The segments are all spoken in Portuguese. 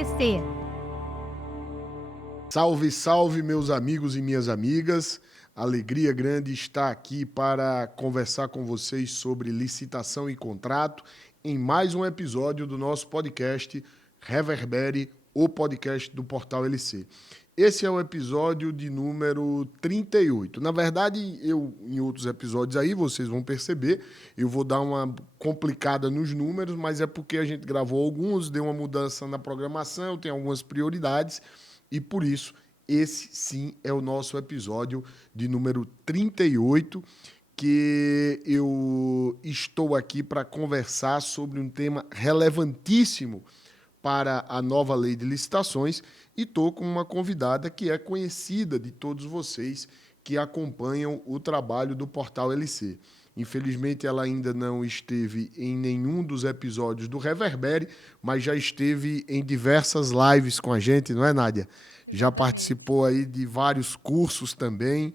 LC. Salve, salve, meus amigos e minhas amigas. Alegria grande estar aqui para conversar com vocês sobre licitação e contrato em mais um episódio do nosso podcast Reverbere, o podcast do Portal LC. Esse é o episódio de número 38. Na verdade, em outros episódios aí, vocês vão perceber, eu vou dar uma complicada nos números, mas é porque a gente gravou alguns, deu uma mudança na programação, tem algumas prioridades, e por isso, esse sim é o nosso episódio de número 38, que eu estou aqui para conversar sobre um tema relevantíssimo para a nova lei de licitações e estou com uma convidada que é conhecida de todos vocês que acompanham o trabalho do Portal LC. Infelizmente, ela ainda não esteve em nenhum dos episódios do Reverbere, mas já esteve em diversas lives com a gente, não é, Nádia? Já participou aí de vários cursos também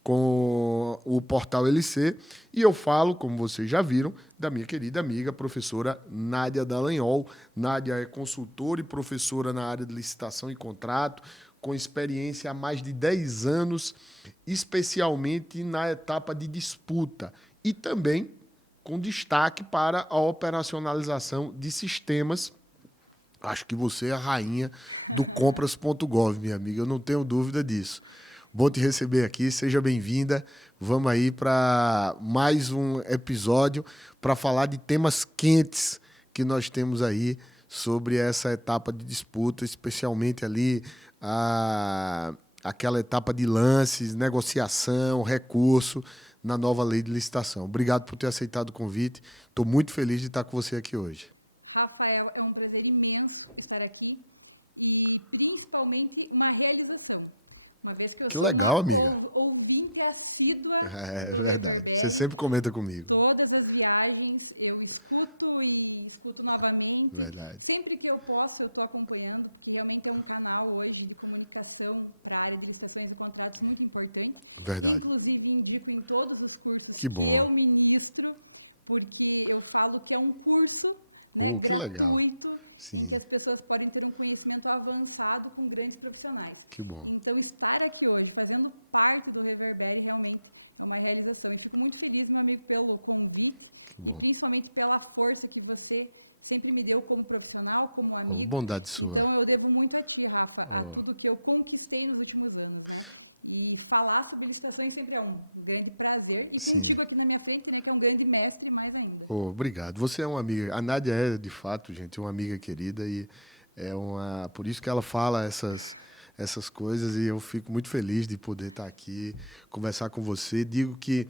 com o Portal LC. E eu falo, como vocês já viram, da minha querida amiga, professora Nádia Dallagnol. Nádia é consultora e professora na área de licitação e contrato, com experiência há mais de 10 anos, especialmente na etapa de disputa. E também com destaque para a operacionalização de sistemas. Acho que você é a rainha do compras.gov, minha amiga, eu não tenho dúvida disso. Bom te receber aqui, seja bem-vinda. Vamos aí para mais um episódio para falar de temas quentes que nós temos aí sobre essa etapa de disputa, especialmente ali aquela etapa de lances, negociação, recurso na nova lei de licitação. Obrigado por ter aceitado o convite. Estou muito feliz de estar com você aqui hoje. Rafael, é um prazer imenso estar aqui e principalmente uma realização. Que legal, amiga. Ouvinte assídua. É verdade. Você sempre comenta comigo. Todas as viagens eu escuto e escuto novamente. Verdade. Sempre que eu posso, eu estou acompanhando. Realmente é um canal hoje de comunicação para a área de licitações e contratos muito importante. Verdade. Inclusive, indico em todos os cursos. Que bom. Eu ministro, porque eu falo que é um curso Que legal. gratuito. Sim. Que as pessoas podem ter um conhecimento avançado com grandes profissionais. Que bom. Então, estar aqui hoje, fazendo parte do Reverbere, realmente é uma realização. Eu fico muito feliz, meu amigo, pelo convite, Que bom. principalmente pela força que você sempre me deu como profissional, como amigo. Bondade sua. Então, eu devo muito a ti, Rafa, a tudo que eu conquistei nos últimos anos. Né? E falar sobre licitações sempre é um grande prazer. E Sim. contigo aqui na minha frente, né, que é um grande mestre, mais ainda. Obrigado. Você é uma amiga. A Nádia é, de fato, gente, uma amiga querida e por isso que ela fala essas coisas e eu fico muito feliz de poder estar aqui, conversar com você. Digo que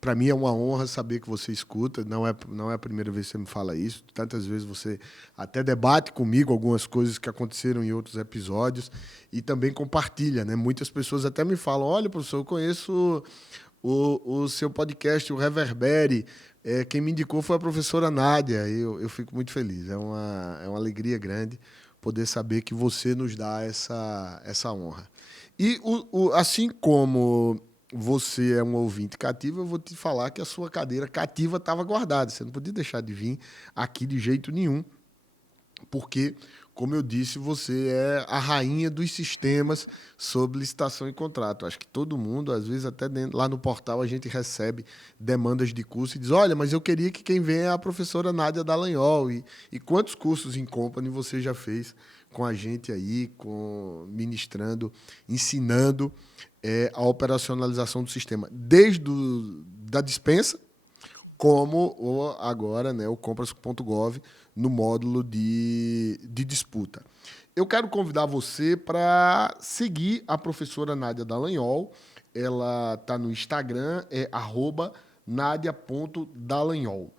para mim é uma honra saber que você escuta, não é a primeira vez que você me fala isso, tantas vezes você até debate comigo algumas coisas que aconteceram em outros episódios e também compartilha, né? Muitas pessoas até me falam, olha, professor, eu conheço o seu podcast, o Reverbere, quem me indicou foi a professora Nádia, e eu fico muito feliz, é uma alegria grande poder saber que você nos dá essa honra. E assim como você é um ouvinte cativo, eu vou te falar que a sua cadeira cativa estava guardada. Você não podia deixar de vir aqui de jeito nenhum, porque, como eu disse, você é a rainha dos sistemas sobre licitação e contrato. Acho que todo mundo, às vezes até lá no portal, a gente recebe demandas de curso e diz, olha, mas eu queria que quem vem é a professora Nádia Dallagnol. E quantos cursos em company você já fez com a gente aí, ministrando, ensinando a operacionalização do sistema, desde da dispensa, como agora, né, o compras.gov, no módulo de disputa. Eu quero convidar você para seguir a professora Nádia Dallagnol. Ela está no Instagram, é @nadia.dallagnol.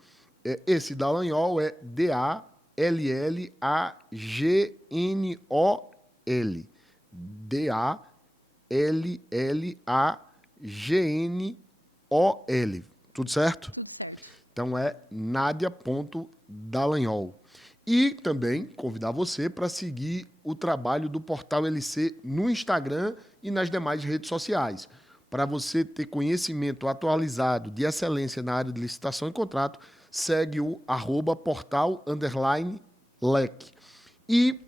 Esse Dallagnol é D-A-L-L-A-G-N-O-L. D-A-L-L-A-G-N-O-L. Tudo certo? Então é nadia.dallagnol. E também convidar você para seguir o trabalho do Portal LC no Instagram e nas demais redes sociais. Para você ter conhecimento atualizado de excelência na área de licitação e contrato, segue o @portal_lec. E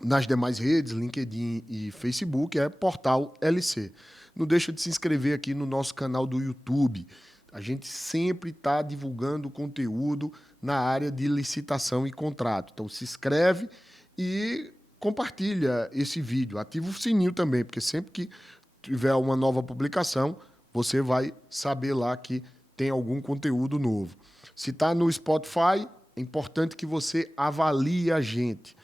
nas demais redes, LinkedIn e Facebook, é Portal LC. Não deixa de se inscrever aqui no nosso canal do YouTube. A gente sempre está divulgando conteúdo na área de licitação e contrato. Então, se inscreve e compartilha esse vídeo. Ativa o sininho também, porque sempre que tiver uma nova publicação, você vai saber lá que tem algum conteúdo novo. Se está no Spotify, é importante que você avalie a gente.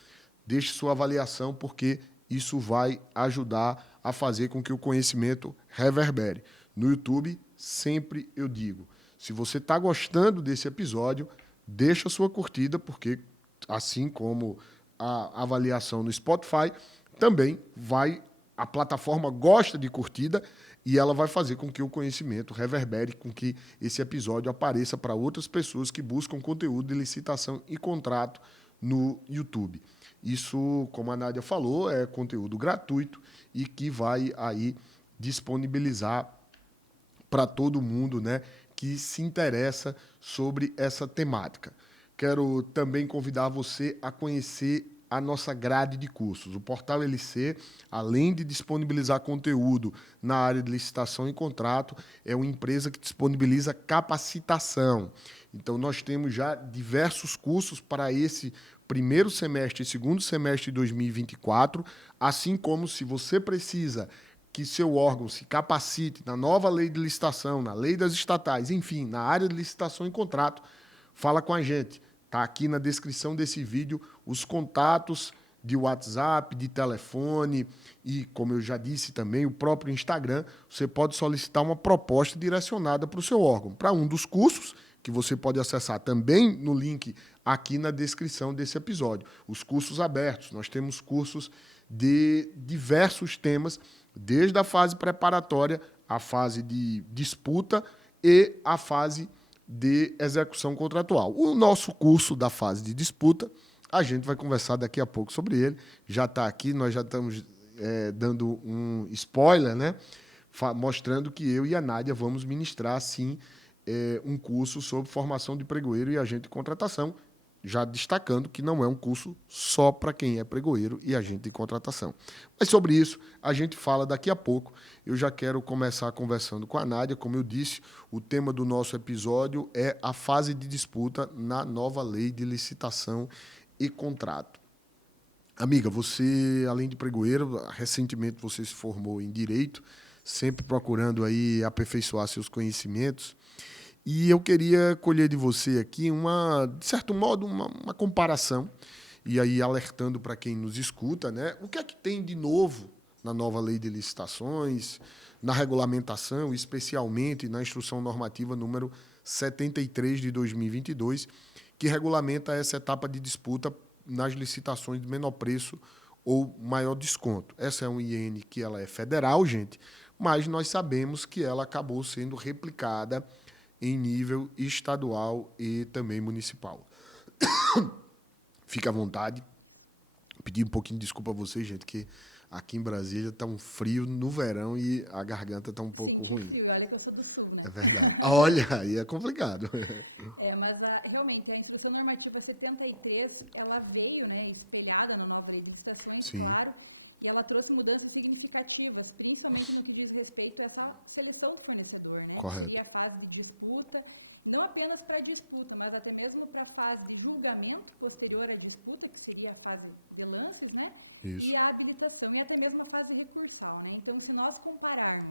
Deixe sua avaliação, porque isso vai ajudar a fazer com que o conhecimento reverbere. No YouTube, sempre eu digo, se você está gostando desse episódio, deixa sua curtida, porque assim como a avaliação no Spotify, também a plataforma gosta de curtida e ela vai fazer com que o conhecimento reverbere, com que esse episódio apareça para outras pessoas que buscam conteúdo de licitação e contrato no YouTube. Isso, como a Nádia falou, é conteúdo gratuito e que vai aí disponibilizar para todo mundo, né, que se interessa sobre essa temática. Quero também convidar você a conhecer a nossa grade de cursos. O Portal LC, além de disponibilizar conteúdo na área de licitação e contrato, é uma empresa que disponibiliza capacitação. Então, nós temos já diversos cursos para esse primeiro semestre e segundo semestre de 2024, assim como se você precisa que seu órgão se capacite na nova lei de licitação, na lei das estatais, enfim, na área de licitação e contrato, fala com a gente. Está aqui na descrição desse vídeo os contatos de WhatsApp, de telefone e, como eu já disse também, o próprio Instagram. Você pode solicitar uma proposta direcionada para o seu órgão, para um dos cursos, que você pode acessar também no link aqui na descrição desse episódio. Os cursos abertos. Nós temos cursos de diversos temas, desde a fase preparatória, a fase de disputa e a fase de execução contratual. O nosso curso da fase de disputa, a gente vai conversar daqui a pouco sobre ele. Já está aqui, nós já estamos dando um spoiler, né? Mostrando que eu e a Nádia vamos ministrar, sim, um curso sobre formação de pregoeiro e agente de contratação, já destacando que não é um curso só para quem é pregoeiro e agente de contratação. Mas sobre isso a gente fala daqui a pouco. Eu já quero começar conversando com a Nádia. Como eu disse, o tema do nosso episódio é a fase de disputa na nova lei de licitação e contrato. Amiga, você, além de pregoeiro, recentemente você se formou em Direito, sempre procurando aí aperfeiçoar seus conhecimentos. E eu queria colher de você aqui, de certo modo, uma comparação, e aí alertando para quem nos escuta, né? O que é que tem de novo na nova lei de licitações, na regulamentação, especialmente na Instrução Normativa número 73 de 2022, que regulamenta essa etapa de disputa nas licitações de menor preço ou maior desconto. Essa é um IN que ela é federal, gente, mas nós sabemos que ela acabou sendo replicada em nível estadual e também municipal. Fique à vontade. Pedir um pouquinho de desculpa a vocês, gente, que aqui em Brasília está um frio no verão e a garganta está um pouco ruim. Olha que eu sou do sul, né? É verdade. Olha, aí é complicado. Mas realmente a Instrução Normativa 73, ela veio, né, espelhada na nova lei de licitações, claro, e ela trouxe mudanças significativas, principalmente no que diz respeito a essa seleção do fornecedor, né? Correto. E a fase de disputa, não apenas para a disputa, mas até mesmo para a fase de julgamento posterior à disputa, que seria a fase de lances, né? Isso. E a habilitação, e até mesmo a fase recursal, né? Então, se nós compararmos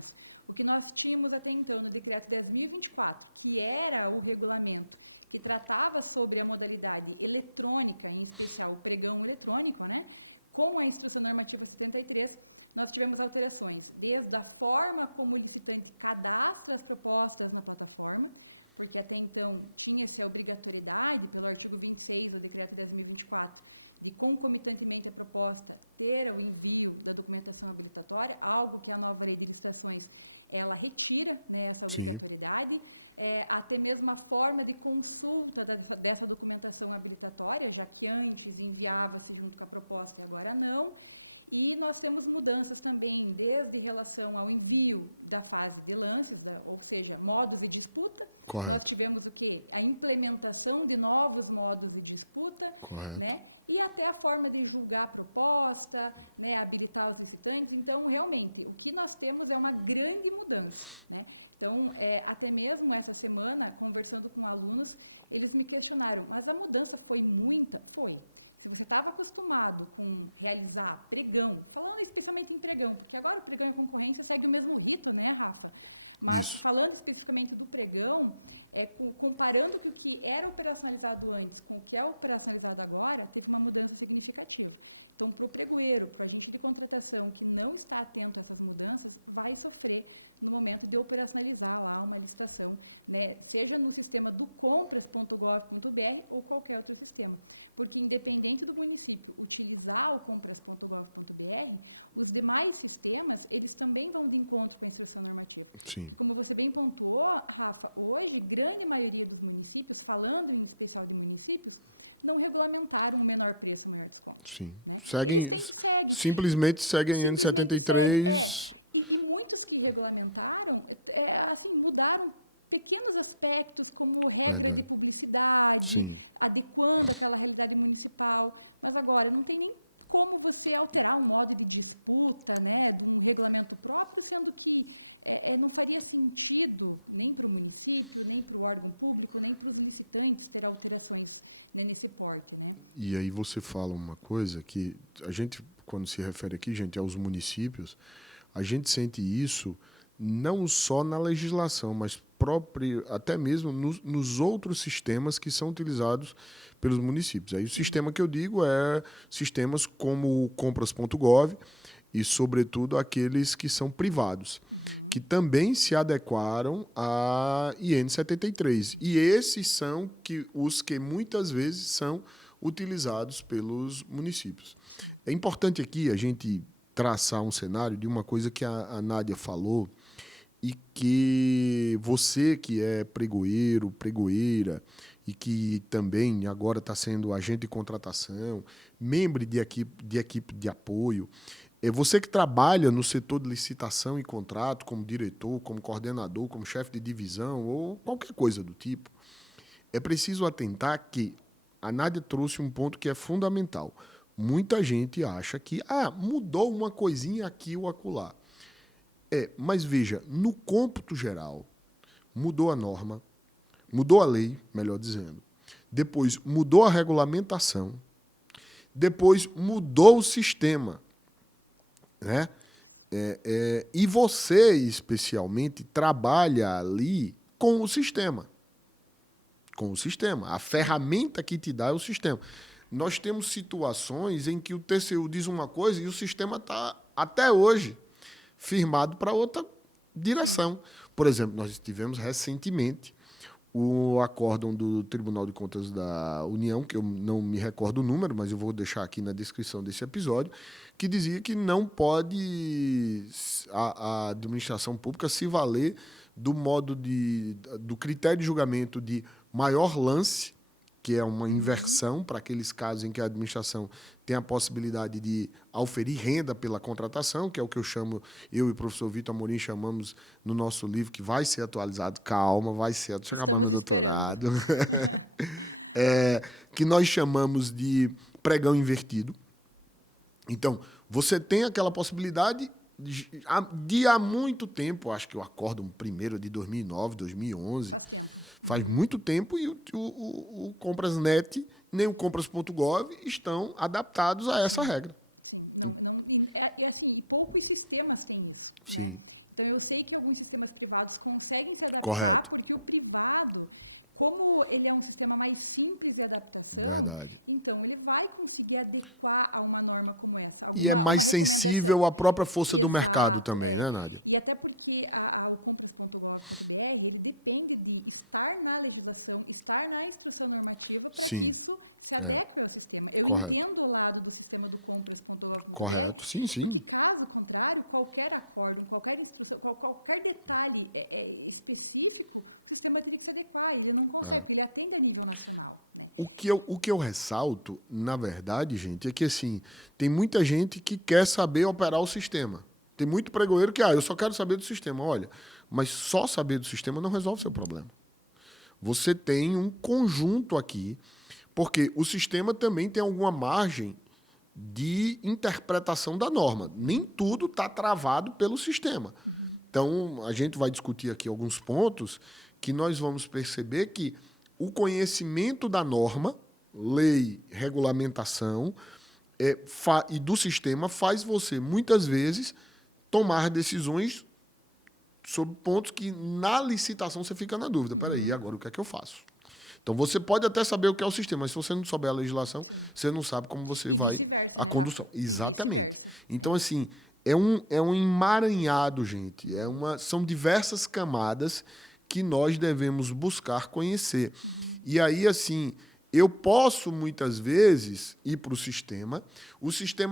o que nós tínhamos até então no decreto 10.024, que era o regulamento que tratava sobre a modalidade eletrônica, em especial o pregão eletrônico, né? Com a Instrução Normativa 73, nós tivemos alterações, desde a forma como o licitante cadastra as propostas na plataforma, porque até então tinha-se a obrigatoriedade, pelo artigo 26 do decreto 10.024, de concomitantemente a proposta ter o envio da documentação habilitatória, algo que a nova lei de licitações ela retira, né, essa obrigatoriedade. Até mesmo a forma de consulta dessa documentação habilitatória, já que antes enviava-se junto com a proposta, agora não. E nós temos mudanças também, desde relação ao envio da fase de lances, ou seja, modo de disputa. Correto. Nós tivemos o quê? A implementação de novos modos de disputa. Correto. Né? E até a forma de julgar a proposta, né? Habilitar os visitantes. Então, realmente, o que nós temos é uma grande mudança. Né? Então, até mesmo essa semana, conversando com alunos, eles me questionaram, mas a mudança foi muita? Foi. Se você estava acostumado com realizar pregão, falando especialmente em pregão, porque agora o pregão e a concorrência segue o mesmo rito, né, Rafa? Mas Isso. falando especificamente do pregão, comparando o que era operacionalizado antes com o que é operacionalizado agora, teve uma mudança significativa. Então, para o pregoeiro, para a gente de contratação que não está atento a essas mudanças, vai sofrer no momento de operacionalizar lá uma licitação, né, seja no sistema do compras.gov.br ou qualquer outro sistema. Porque, independente do município utilizar o compras.gov.br, os demais sistemas, eles também vão de encontro com a instrução normativa. Sim. Como você bem pontuou, Rafa, hoje, grande maioria dos municípios, falando em especial dos municípios, não regulamentaram o menor preço, o menor desconto. Sim. Né? Simplesmente seguem N73. E muitos que regulamentaram, assim, mudaram pequenos aspectos, como regras de publicidade, Sim. adequando aquela realidade municipal. Mas agora, não tem nem como você alterar um modo de disputa, né, de um regulamento próprio, sendo que não faria sentido nem para o município, nem para o órgão público, nem para os licitantes ter alterações, né, nesse porte. Né? E aí você fala uma coisa que a gente, quando se refere aqui, gente, aos municípios, a gente sente isso não só na legislação, mas até mesmo nos outros sistemas que são utilizados pelos municípios. Aí o sistema que eu digo é sistemas como o compras.gov e, sobretudo, aqueles que são privados, que também se adequaram à IN 73. E esses são os que muitas vezes são utilizados pelos municípios. É importante aqui a gente traçar um cenário de uma coisa que a Nádia falou e que você que é pregoeiro, pregoeira e que também agora está sendo agente de contratação, membro de equipe de apoio, você que trabalha no setor de licitação e contrato, como diretor, como coordenador, como chefe de divisão ou qualquer coisa do tipo, é preciso atentar que a Nádia trouxe um ponto que é fundamental. Muita gente acha que mudou uma coisinha aqui ou acolá. Mas veja, no cômputo geral, mudou a norma, mudou a lei, melhor dizendo, depois mudou a regulamentação, depois mudou o sistema. Né? E você, especialmente, trabalha ali com o sistema. Com o sistema. A ferramenta que te dá é o sistema. Nós temos situações em que o TCU diz uma coisa e o sistema está, até hoje, firmado para outra direção. Por exemplo, nós tivemos recentemente o acórdão do Tribunal de Contas da União, que eu não me recordo o número, mas eu vou deixar aqui na descrição desse episódio, que dizia que não pode a administração pública se valer do critério de julgamento de maior lance, que é uma inversão para aqueles casos em que a administração tem a possibilidade de auferir renda pela contratação, que é o que eu e o professor Vitor Amorim chamamos no nosso livro, que vai ser atualizado, calma, vai ser, deixa eu acabar meu doutorado, que nós chamamos de pregão invertido. Então, você tem aquela possibilidade de há muito tempo, acho que o acórdão primeiro de 2009, 2011, faz muito tempo, e o Compras.net nem o Compras.gov estão adaptados a essa regra. Assim, poucos sistemas têm isso. Sim. Então, eu sei que alguns sistemas privados conseguem se adaptar. Correto. Porque o privado, como ele é um sistema mais simples de adaptação, Verdade. então ele vai conseguir adequar a uma norma como essa. E é mais sensível à própria força do mercado também, né, Nádia? E até porque o compras.gov.br, ele depende de estar na legislação, estar na instrução normativa, para Sim. isso se adequa ao sistema. Eu Correto. entendo o lado do sistema do compras.gov.br. Correto, sim, sim. Caso contrário, qualquer acordo, qualquer instrução, qualquer detalhe específico, o sistema tem que se adequar. Ele não consegue, ele atende a nível nacional. Né? O que eu ressalto, na verdade, gente, é que assim, tem muita gente que quer saber operar o sistema. Tem muito pregoeiro que, eu só quero saber do sistema. Olha, mas só saber do sistema não resolve o seu problema. Você tem um conjunto aqui, porque o sistema também tem alguma margem de interpretação da norma. Nem tudo está travado pelo sistema. Então, a gente vai discutir aqui alguns pontos que nós vamos perceber que o conhecimento da norma, lei, regulamentação e do sistema faz você, muitas vezes, tomar decisões sobre pontos que na licitação você fica na dúvida. Peraí, agora o que é que eu faço? Então, você pode até saber o que é o sistema, mas se você não souber a legislação, você não sabe como você vai a condução. Exatamente. Então, assim, é um emaranhado, gente. São diversas camadas que nós devemos buscar conhecer. E aí, assim, eu posso, muitas vezes, ir para o sistema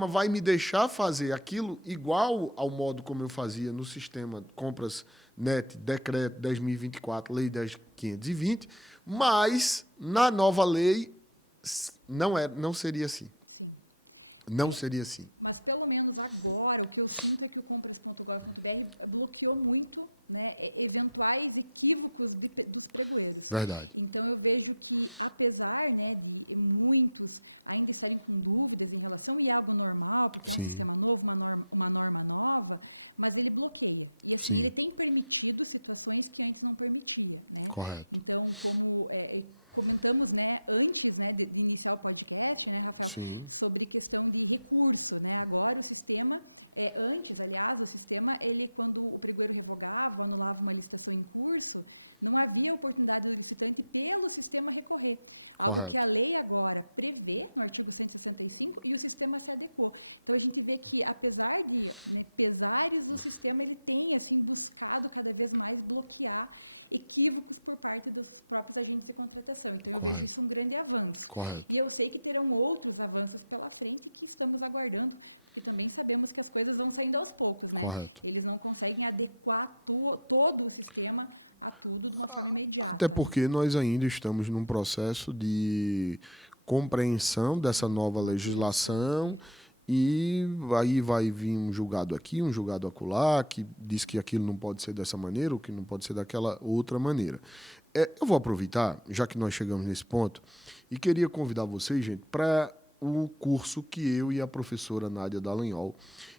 vai me deixar fazer aquilo igual ao modo como eu fazia no sistema Compras Net, Decreto 10.024, Lei 10.520, mas, na nova lei, não seria assim. Não seria assim. Mas, pelo menos agora, o que eu sinto é que o Compras.gov bloqueou muito, né, exemplares equívocos dos pregoeiros. Verdade. Então, eu vejo que, apesar, né, de muitos ainda estarem com dúvidas em relação a algo normal, porque é um sistema novo, uma norma nova, mas ele bloqueia. Ele tem permitido situações que antes não permitia. Né? Correto. Então, como estamos, né, antes, né, de iniciar o podcast, né, sobre questão de recurso, né? Agora o sistema, antes, aliás, o sistema, quando o pregoeiro revogava, anulava uma licitação em curso, não havia oportunidade do licitante pelo sistema recorrer. Correto. A lei agora prevê, no artigo 165, e o sistema se adequou. Então, a gente vê que, apesar de, né, pesares, o sistema ele tem, assim, buscado cada vez mais bloquear equívocos por parte dos próprios agentes de contratação. Então, existe um grande avanço. Correto. E eu sei que terão outros avanços pela frente que estamos aguardando, e também sabemos que as coisas vão saindo aos poucos. Né? Correto. Eles não conseguem adequar todo o sistema a tudo de forma imediata. Até porque nós ainda estamos num processo de compreensão dessa nova legislação e aí vai vir um julgado aqui, um julgado acolá, que diz que aquilo não pode ser dessa maneira ou que não pode ser daquela outra maneira. Eu vou aproveitar, já que nós chegamos nesse ponto, e queria convidar vocês, gente, para o curso que eu e a professora Nádia Dallagnol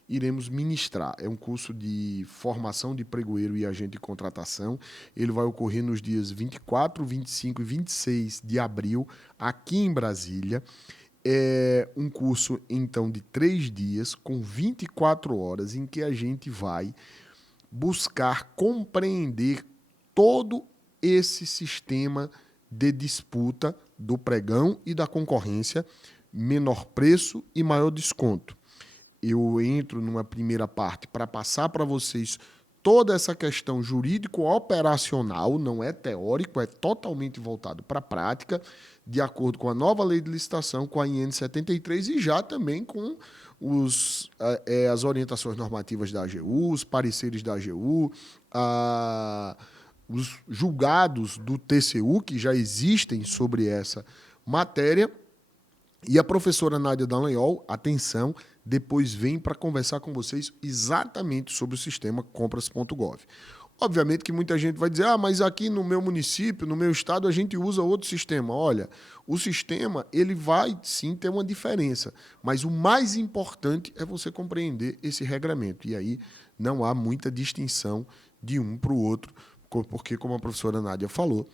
iremos ministrar. É um curso de formação de pregoeiro e agente de contratação. Ele vai ocorrer nos dias 24, 25 e 26 de abril, aqui em Brasília. É um curso, então, de 3 dias, com 24 horas, em que a gente vai buscar compreender todo esse sistema de disputa do pregão e da concorrência, menor preço e maior desconto. Eu entro numa primeira parte para passar para vocês toda essa questão jurídico-operacional, não é teórico, é totalmente voltado para a prática, de acordo com a nova lei de licitação, com a IN 73 e já também com as orientações normativas da AGU, os pareceres da AGU, os julgados do TCU, que já existem sobre essa matéria. E a professora Nádia Dallagnol, atenção, depois vem para conversar com vocês exatamente sobre o sistema Compras.gov. Obviamente que muita gente vai dizer, mas aqui no meu município, no meu estado, a gente usa outro sistema. Olha, o sistema ele vai sim ter uma diferença, mas o mais importante é você compreender esse regramento. E aí não há muita distinção de um para o outro, porque, como a professora Nádia falou,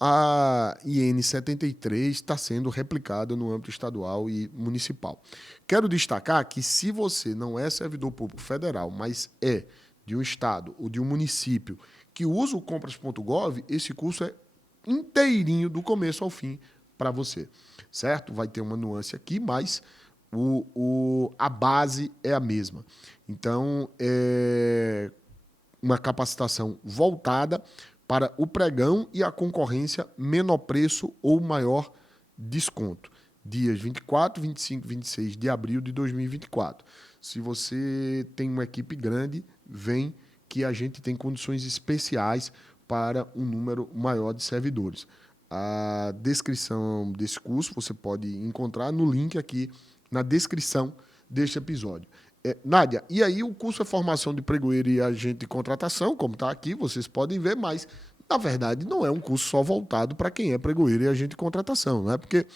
a IN 73 está sendo replicada no âmbito estadual e municipal. Quero destacar que, se você não é servidor público federal, mas é de um estado ou de um município que usa o Compras.gov, esse curso é inteirinho, do começo ao fim, para você. Certo? Vai ter uma nuance aqui, mas a base é a mesma. Então, é uma capacitação voltada para o pregão e a concorrência, menor preço ou maior desconto. Dias 24, 25 e 26 de abril de 2024. Se você tem uma equipe grande, vem que a gente tem condições especiais para um número maior de servidores. a descrição desse curso você pode encontrar no link aqui na descrição deste episódio. Nádia, e aí o curso é formação de pregoeiro e agente de contratação, como está aqui, vocês podem ver, mas, na verdade, não é um curso só voltado para quem é pregoeiro e agente de contratação, né? Porque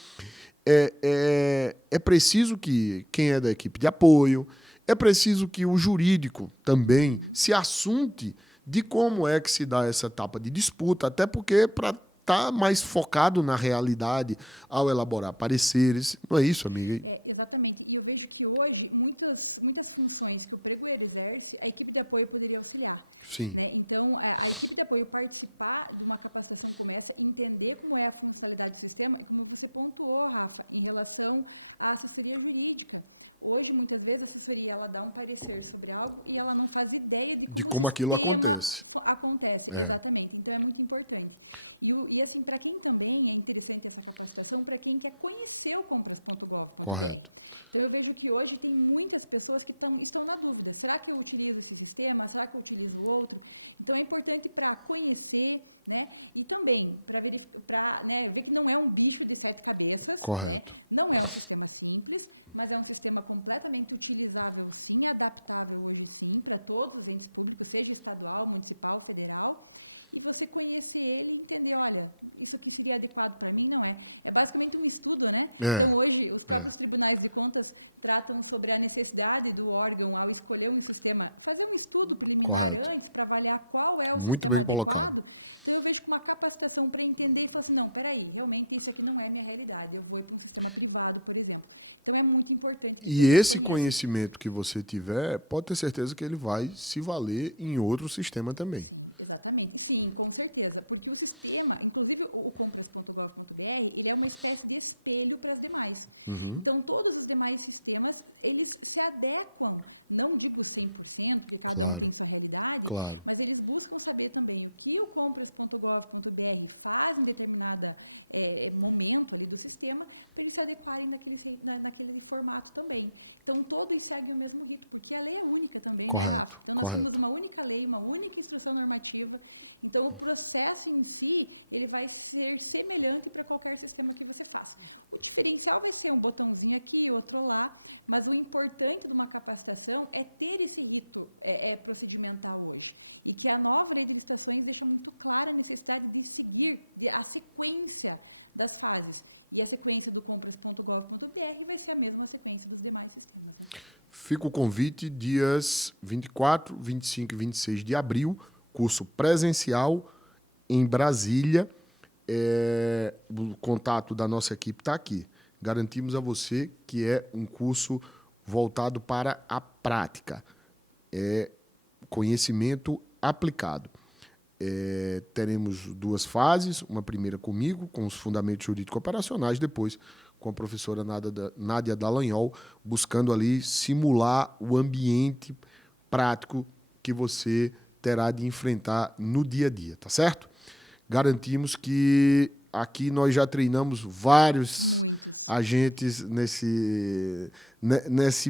é preciso que quem é da equipe de apoio, é preciso que o jurídico também se assunte de como é que se dá essa etapa de disputa, até porque para estar mais focado na realidade ao elaborar pareceres. Não é isso, amiga? Exatamente. E eu vejo que hoje, muitas funções que o pregoeiro exerce, a equipe de apoio poderia auxiliar. Sim. Né? Então, a equipe de apoio participar de uma capacitação como essa, entender como é a funcionalidade do sistema, como você pontuou, Rafa, em relação à assessoria jurídica. Hoje, muitas vezes, a assessoria ela dá um parecer sobre algo e ela não faz ideia de como aquilo acontece. Exatamente. Então, é muito importante. E assim, para quem também é interessante essa capacitação, para quem quer conhecer o Compras.gov. Correto. Então, eu vejo que hoje tem muitas pessoas que estão na dúvida. Será que eu utilizo esse sistema? Será que eu utilizo o outro? Então, é importante para conhecer, né? E também para ver que não é um bicho de sete cabeças. Correto. Né? Não é um sistema simples, mas é um sistema completamente utilizável, sim, adaptável hoje, sim, para todos os entes públicos, seja estadual, municipal, federal. E você conhecer ele e entender, olha, isso aqui seria adequado para mim, não é? É basicamente um estudo, né? Então, hoje, os próprios tribunais de contas tratam sobre a necessidade do órgão, ao escolher um sistema, fazer um estudo preliminar antes para avaliar qual é o muito bem colocado. Então, eu vejo uma capacitação para entender e falar assim, não, peraí, realmente isso aqui não é minha realidade, eu vou para um sistema privado, por exemplo. Então, é muito importante. E esse conhecimento que você tiver, pode ter certeza que ele vai se valer em outro sistema também. Sim, com certeza, porque o sistema, inclusive o Compras.gov.br, ele é uma espécie de espelho para os demais. Então, todos os demais sistemas, eles se adequam, não digo 100%, que cada isso é a realidade, mas eles buscam saber também o que o Compras.gov.br faz em determinado momento ali do sistema, para eles se adequarem naquele formato também. Então, todos seguem o mesmo ritmo, porque a lei é única também. Correto. Nós temos uma única lei, uma única instrução normativa. Então, o processo em si, ele vai ser semelhante para qualquer sistema que você faça. O diferencial vai ser um botãozinho aqui, eu estou lá, mas o importante de uma capacitação é ter esse rito procedimental hoje. E que a nova legislação deixa muito clara a necessidade de seguir a sequência das fases. E a sequência do Compras.gov.br vai ser a mesma sequência dos demais sistemas. Fica o convite, dias 24, 25 e 26 de abril, curso presencial em Brasília. O contato da nossa equipe está aqui. Garantimos a você que é um curso voltado para a prática. É conhecimento aplicado. Teremos 2 fases, uma primeira comigo, com os fundamentos jurídicos operacionais, depois com a professora Nádia Dallagnol, buscando ali simular o ambiente prático que você terá de enfrentar no dia a dia, tá certo? Garantimos que aqui nós já treinamos vários agentes nesse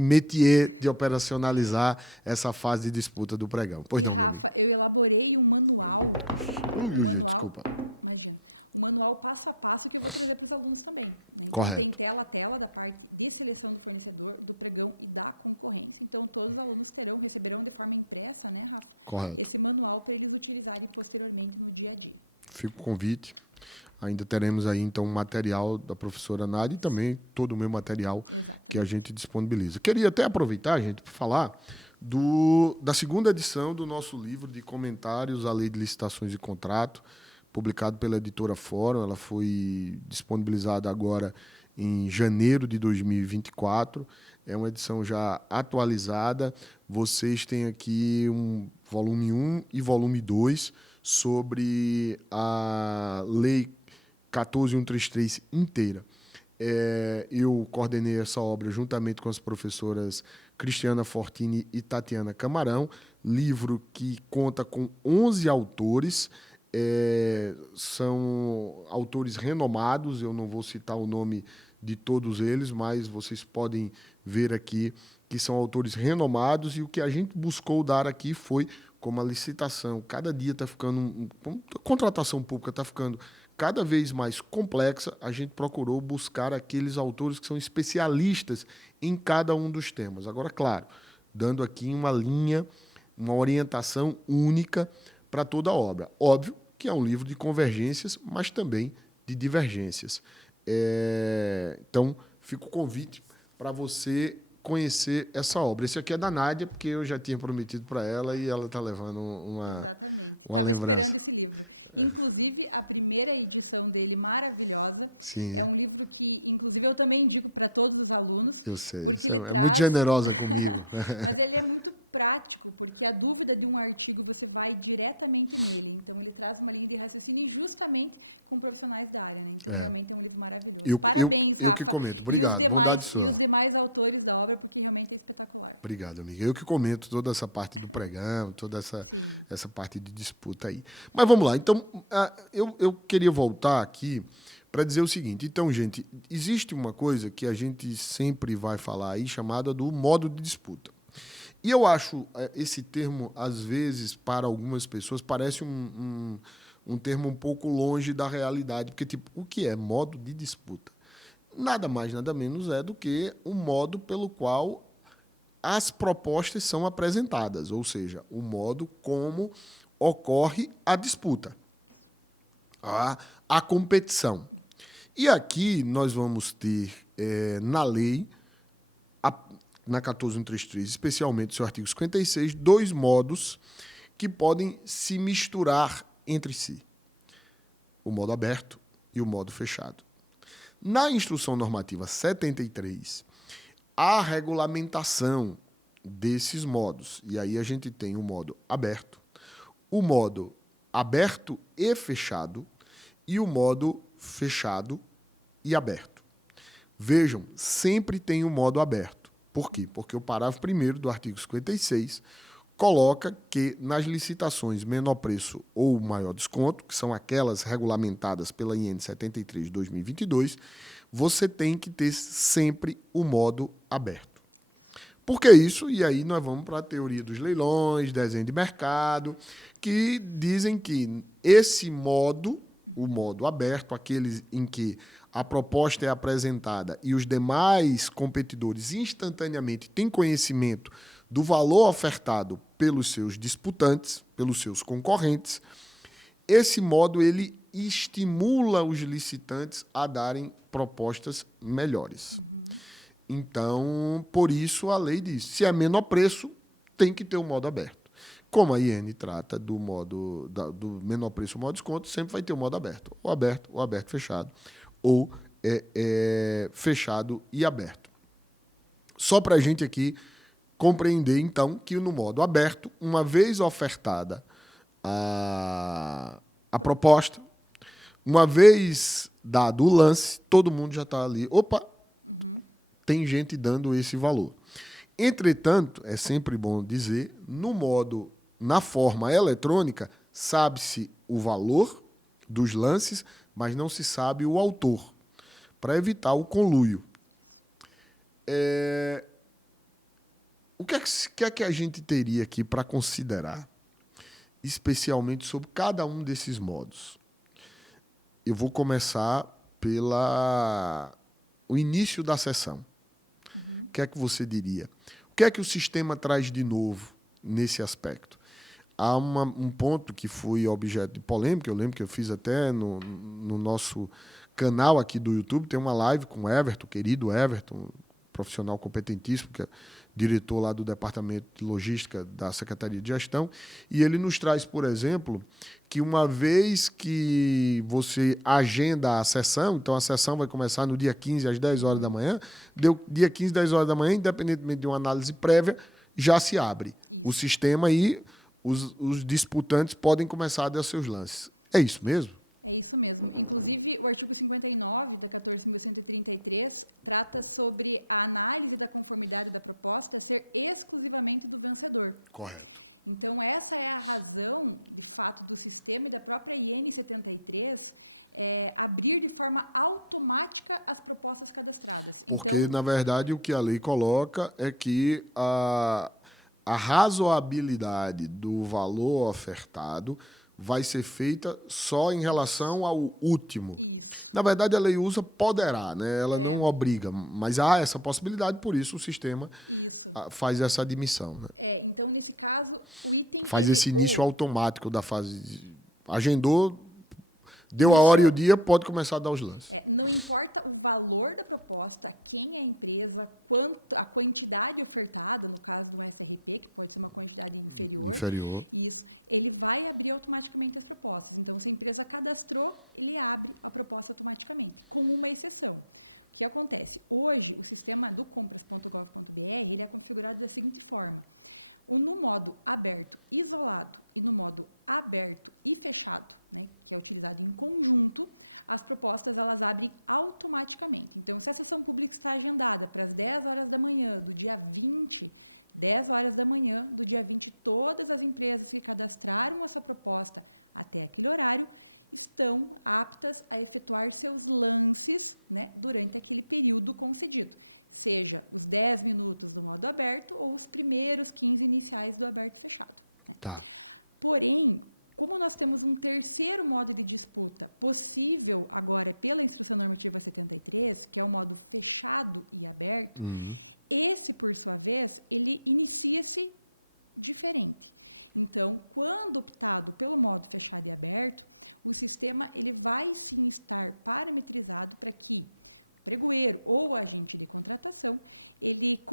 métier de operacionalizar essa fase de disputa do pregão. Pois não, meu amigo? Eu elaborei um manual. Desculpa. O manual passo a passo, que eu já fiz alguns também. Correto. Tem tela a tela da parte de seleção do fornecedor, do pregão e da concorrência. Então, todos eles receberão de forma impressa, né, Rafa? Correto. Esse manual para eles utilizarem posteriormente no dia a dia. Fica o convite. Ainda teremos aí, então, um material da professora Nádia e também todo o meu material que a gente disponibiliza. Queria até aproveitar, gente, para falar da segunda edição do nosso livro de comentários à Lei de Licitações e Contrato, publicado pela editora Fórum. Ela foi disponibilizada agora em janeiro de 2024. É uma edição já atualizada. Vocês têm aqui um volume 1 e volume 2 sobre a Lei 14.133 inteira. Eu coordenei essa obra juntamente com as professoras Cristiana Fortini e Tatiana Camarão, livro que conta com 11 autores, são autores renomados, eu não vou citar o nome de todos eles, mas vocês podem ver aqui que são autores renomados, e o que a gente buscou dar aqui foi como a licitação cada dia está ficando, a contratação pública está ficando cada vez mais complexa, a gente procurou buscar aqueles autores que são especialistas em cada um dos temas. Agora, claro, dando aqui uma linha, uma orientação única para toda a obra. Óbvio que é um livro de convergências, mas também de divergências. Então, fica o convite para você conhecer essa obra. Esse aqui é da Nádia, porque eu já tinha prometido para ela e ela está levando uma lembrança. Inclusive, a primeira edição dele, maravilhosa. Sim. É um livro que, inclusive, eu também indico para todos os alunos. Eu sei, você é muito generosa comigo. Mas ele é muito prático, porque a dúvida de um artigo você vai diretamente nele. Então, ele traz uma linha de raciocínio justamente com profissionais da área. Né? Então, realmente é um livro maravilhoso. Eu que comento. Obrigado. Bondade sua. Obrigado, amiga. Eu que comento toda essa parte do pregão, toda essa parte de disputa aí. Mas vamos lá. Então, eu queria voltar aqui para dizer o seguinte. Então, gente, existe uma coisa que a gente sempre vai falar aí, chamada do modo de disputa. E eu acho esse termo, às vezes, para algumas pessoas, parece um termo um pouco longe da realidade. Porque, tipo, o que é modo de disputa? Nada mais, nada menos é do que o modo pelo qual as propostas são apresentadas, ou seja, o modo como ocorre a disputa, a competição. E aqui nós vamos ter, na lei, na 14133, especialmente seu artigo 56, dois modos que podem se misturar entre si: o modo aberto e o modo fechado. Na Instrução Normativa 73, a regulamentação desses modos. E aí a gente tem o modo aberto e fechado e o modo fechado e aberto. Vejam, sempre tem o modo aberto. Por quê? Porque o parágrafo 1º do artigo 56 coloca que nas licitações menor preço ou maior desconto, que são aquelas regulamentadas pela IN 73 de 2022, você tem que ter sempre o modo aberto. Por que isso? E aí nós vamos para a teoria dos leilões, desenho de mercado, que dizem que esse modo, o modo aberto, aqueles em que a proposta é apresentada e os demais competidores instantaneamente têm conhecimento do valor ofertado pelos seus disputantes, pelos seus concorrentes, esse modo ele estimula os licitantes a darem propostas melhores. Então, por isso a lei diz, se é menor preço, tem que ter o modo aberto. Como a IN trata do menor preço ou modo desconto, sempre vai ter o modo aberto. Ou aberto fechado, ou fechado e aberto. Só para a gente aqui compreender, então, que no modo aberto, uma vez ofertada a proposta, uma vez dado o lance, todo mundo já está ali. Opa, tem gente dando esse valor. Entretanto, é sempre bom dizer, na forma eletrônica, sabe-se o valor dos lances, mas não se sabe o autor, para evitar o conluio. O que é que a gente teria aqui para considerar, especialmente sobre cada um desses modos? Eu vou começar o início da sessão. O que é que você diria? O que é que o sistema traz de novo nesse aspecto? Há um ponto que foi objeto de polêmica, eu lembro que eu fiz até no nosso canal aqui do YouTube, tem uma live com o Everton, querido Everton, profissional competentíssimo, que é diretor lá do Departamento de Logística da Secretaria de Gestão, e ele nos traz, por exemplo, que uma vez que você agenda a sessão, então a sessão vai começar no dia 15 às 10 horas da manhã, dia 15, 10 horas da manhã, independentemente de uma análise prévia, já se abre o sistema e os disputantes podem começar a dar seus lances. É isso mesmo? É isso mesmo. Inclusive, o artigo 59 da 14.133 trata sobre a análise da conformidade da proposta ser exclusivamente do vencedor. Correto. Então, essa é a razão, de fato, do sistema e da própria IN 73 abrir de forma automática as propostas cadastradas. Porque, na verdade, o que a lei coloca é que a razoabilidade do valor ofertado vai ser feita só em relação ao último. Na verdade, a lei usa poderá, né? Ela não obriga, mas há essa possibilidade, por isso o sistema faz essa admissão. Né? Então, nesse caso, o item... Faz esse início automático da fase. Agendou, deu a hora e o dia, pode começar a dar os lances. Não importa o valor da proposta, quem é a empresa, quanto, a quantidade ofertada, no caso do SRT, que pode ser uma quantidade inferior. Isso, ele vai abrir automaticamente as propostas. Então, se a empresa cadastrou, ele abre a proposta automaticamente, com uma exceção. O que acontece? Hoje, o sistema do compras.gov.br ele é configurado da seguinte forma. No modo aberto, isolado, e no modo aberto e fechado, né, que é utilizado em conjunto, as propostas elas abrem automaticamente. Então, se a sessão pública está agendada para as 10 horas da manhã do dia 20, 10 horas da manhã do dia 20, todas as empresas que cadastrarem essa proposta até aquele horário estão aptas a efetuar seus lances, né, durante aquele período concedido. Seja os 10 minutos do modo aberto ou os primeiros 15 iniciais do aberto e fechado. Tá. Porém, como nós temos um terceiro modo de disputa possível agora pela Instrução Normativa 73, que é o modo fechado e aberto, esse, por sua vez, ele inicia-se diferente. Então, quando optado pelo modo fechado e aberto, o sistema ele vai sim estar parametrizado para que o pregoeiro ou o agente de contratação ele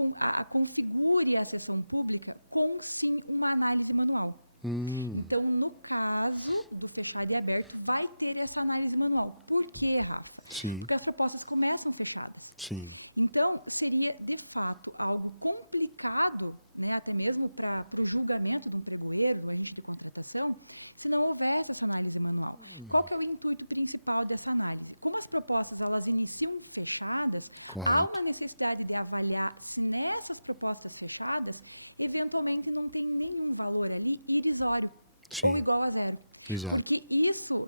configure a sessão pública com sim uma análise manual. Então, no caso do fechado e aberto, vai ter essa análise manual. Por quê, Rafa? Sim. Porque as propostas começam fechadas. Sim. Então, seria, de fato, algo complicado, né, até mesmo para o julgamento do pregoeiro, do agente de contratação, se não houvesse essa análise manual. Qual que é o intuito principal dessa análise? Como as propostas elas iniciam fechadas, há uma necessidade de avaliar se nessas propostas fechadas, eventualmente não tem nenhum valor ali irrisório, ou igual a zero. Exato. Porque isso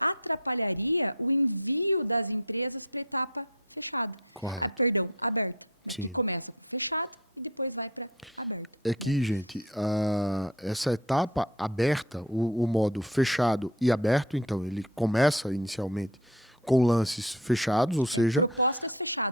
atrapalharia o envio das empresas para a etapa fechada. Correto. Perdão, aberta. Sim. Começa fechado e depois vai para aberto. É que, gente, essa etapa aberta, o modo fechado e aberto, então, ele começa inicialmente com lances fechados, ou seja,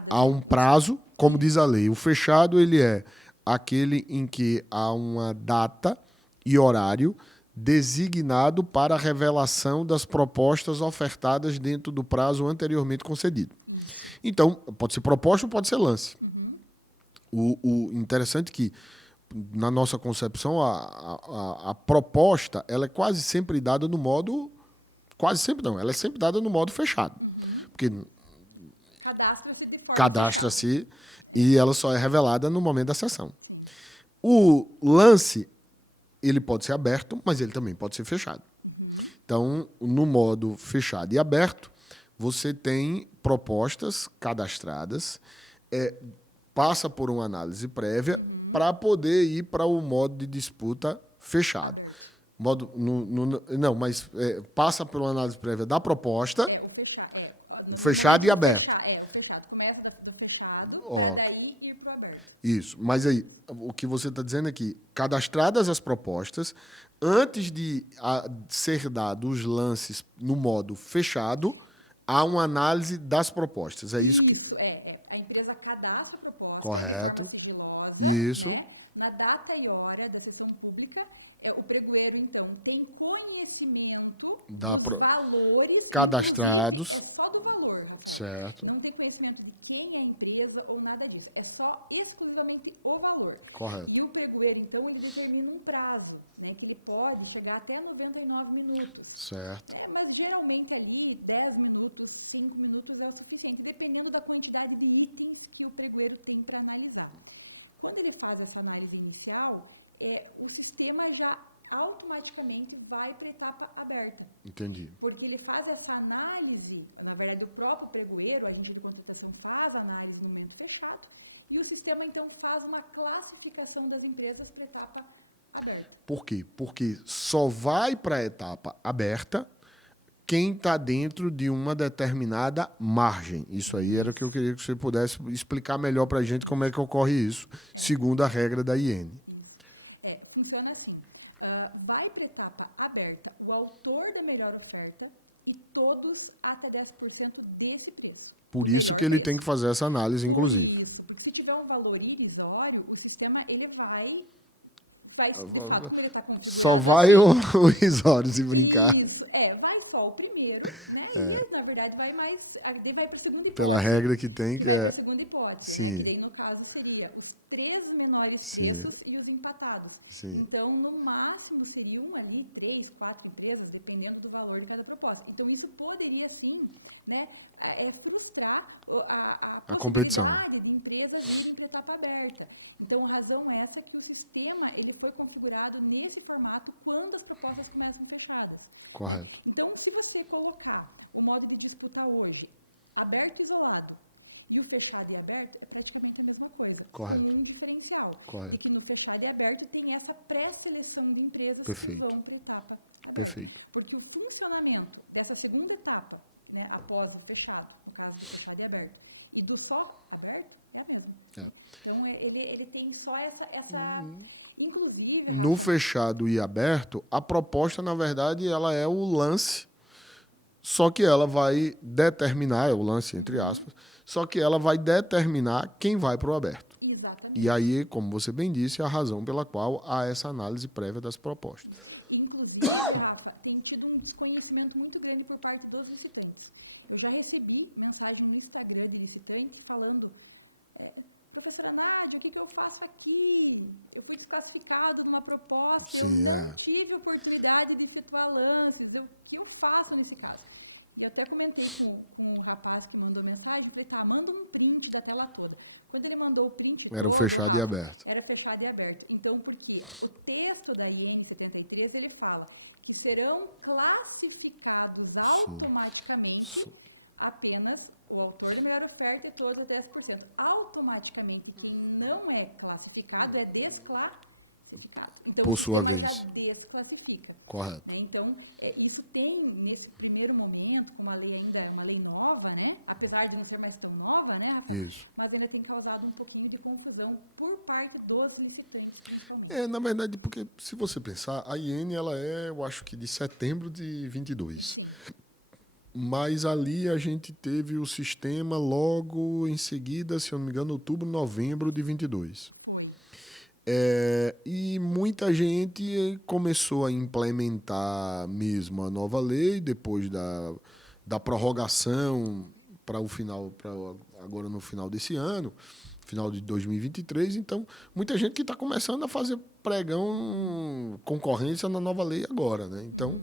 há um prazo, como diz a lei. O fechado, ele é aquele em que há uma data e horário designado para a revelação das propostas ofertadas dentro do prazo anteriormente concedido. Então, pode ser proposta ou pode ser lance. O interessante é que, na nossa concepção, a proposta ela é quase sempre dada no modo... Quase sempre não, ela é sempre dada no modo fechado. Porque cadastra-se e ela só é revelada no momento da sessão. O lance, ele pode ser aberto, mas ele também pode ser fechado. Então, no modo fechado e aberto, você tem propostas cadastradas, passa por uma análise prévia para poder ir para o modo de disputa fechado. Passa por uma análise prévia da proposta, fechado e aberto. Começa do fechado, daí ir para o aberto. Isso, mas aí, o que você está dizendo é que, cadastradas as propostas, antes de ser dados os lances no modo fechado, há uma análise das propostas. É isso que... A empresa cadastra a proposta. Correto. Sigilosa, isso. Né? Na data e hora da sessão pública, o pregoeiro, então, tem conhecimento dos valores cadastrados. É só do valor. Né? Certo. Não tem conhecimento de quem é a empresa ou nada disso. É só exclusivamente o valor. Correto. E o pregoeiro, então, ele determina um prazo, né, que ele pode chegar até 99 minutos. Certo. Mas geralmente ali 10 minutos, 5 minutos é o suficiente, dependendo da quantidade de itens que o pregoeiro tem para analisar. Quando ele faz essa análise inicial, o sistema já automaticamente vai para a etapa aberta. Entendi. Porque ele faz essa análise, na verdade o próprio pregoeiro, a agente de contratação faz a análise no momento fechado, e o sistema então faz uma classificação das empresas para a etapa aberta. Por quê? Porque só vai para a etapa aberta quem está dentro de uma determinada margem. Isso aí era o que eu queria que você pudesse explicar melhor para a gente como é que ocorre isso, segundo a regra da IN. Funciona assim. Vai para a etapa aberta o autor Por isso que ele tem que fazer essa análise, inclusive. Isso, porque se tiver um valor irrisório, o sistema ele vai como ele tá Só configurado. vai o risório se brincar. Isso, vai só o primeiro, né? E, na verdade, vai mais, aí vai para a segunda hipótese. Pela regra que tem, que Vai para é... a segunda hipótese. Sim. Daí, no caso, seria os 3 menores Sim. preços e os empatados. Sim. Então, no máximo, seriam ali 3, 4 empresas, dependendo do valor de cada proposta. Então, isso poderia, sim, né, frustrar A competição. possibilidade de empresas irem para a etapa aberta. Então, a razão é essa que o sistema ele foi configurado nesse formato quando as propostas começam fechadas. Correto. Então, se você colocar o modo de disputa hoje, aberto e isolado, e o fechado e aberto, é praticamente a mesma coisa. Correto. Tem um diferencial. Correto. E que no fechado e aberto tem essa pré-seleção de empresas Perfeito. que vão para a etapa aberta. Perfeito. Porque o funcionamento dessa segunda etapa, né, após o fechado, no caso do fechado e aberto, e do só aberto, é a mesma. É. Então, ele tem só essa inclusive... No fechado e aberto, a proposta, na verdade, ela é o lance, só que ela vai determinar, é o lance entre aspas, só que ela vai determinar quem vai para o aberto. Exatamente. E aí, como você bem disse, é a razão pela qual há essa análise prévia das propostas. Inclusive, Rafa, tem tido um desconhecimento muito grande por parte dos visitantes. Eu já recebi mensagem no Instagram de visitantes falando: professora Nádia, o que eu faço aqui? Eu fui desclassificado de uma proposta, Sim, eu não tive oportunidade de efetuar lances, o que eu faço nesse caso? E eu até comentei com o rapaz que mandou mensagem, falei, manda um print da tela toda. Quando ele mandou o print... Era o fechado e aberto. Era fechado e aberto. Então, por quê? O texto da IN 73, ele fala que serão classificados automaticamente apenas o autor da melhor oferta e todas 10%. Automaticamente, quem não é classificado é desclassificado. Então, por sua vai vez. dar desclassifica. Correto. Né? Então, isso tem, nesse primeiro momento, como a lei ainda é uma lei nova, né? Apesar de não ser mais tão nova, né? Isso. Mas ainda tem causado um pouquinho de confusão por parte dos visitantes, principalmente. Na verdade, porque se você pensar, a IN ela é, eu acho que de setembro de 22. Sim. Mas ali a gente teve o sistema logo em seguida, se eu não me engano, outubro, novembro de 22. Foi. E muita gente começou a implementar mesmo a nova lei depois da prorrogação para o final, agora no final desse ano, final de 2023. Então, muita gente que está começando a fazer pregão concorrência na nova lei agora, né? Então,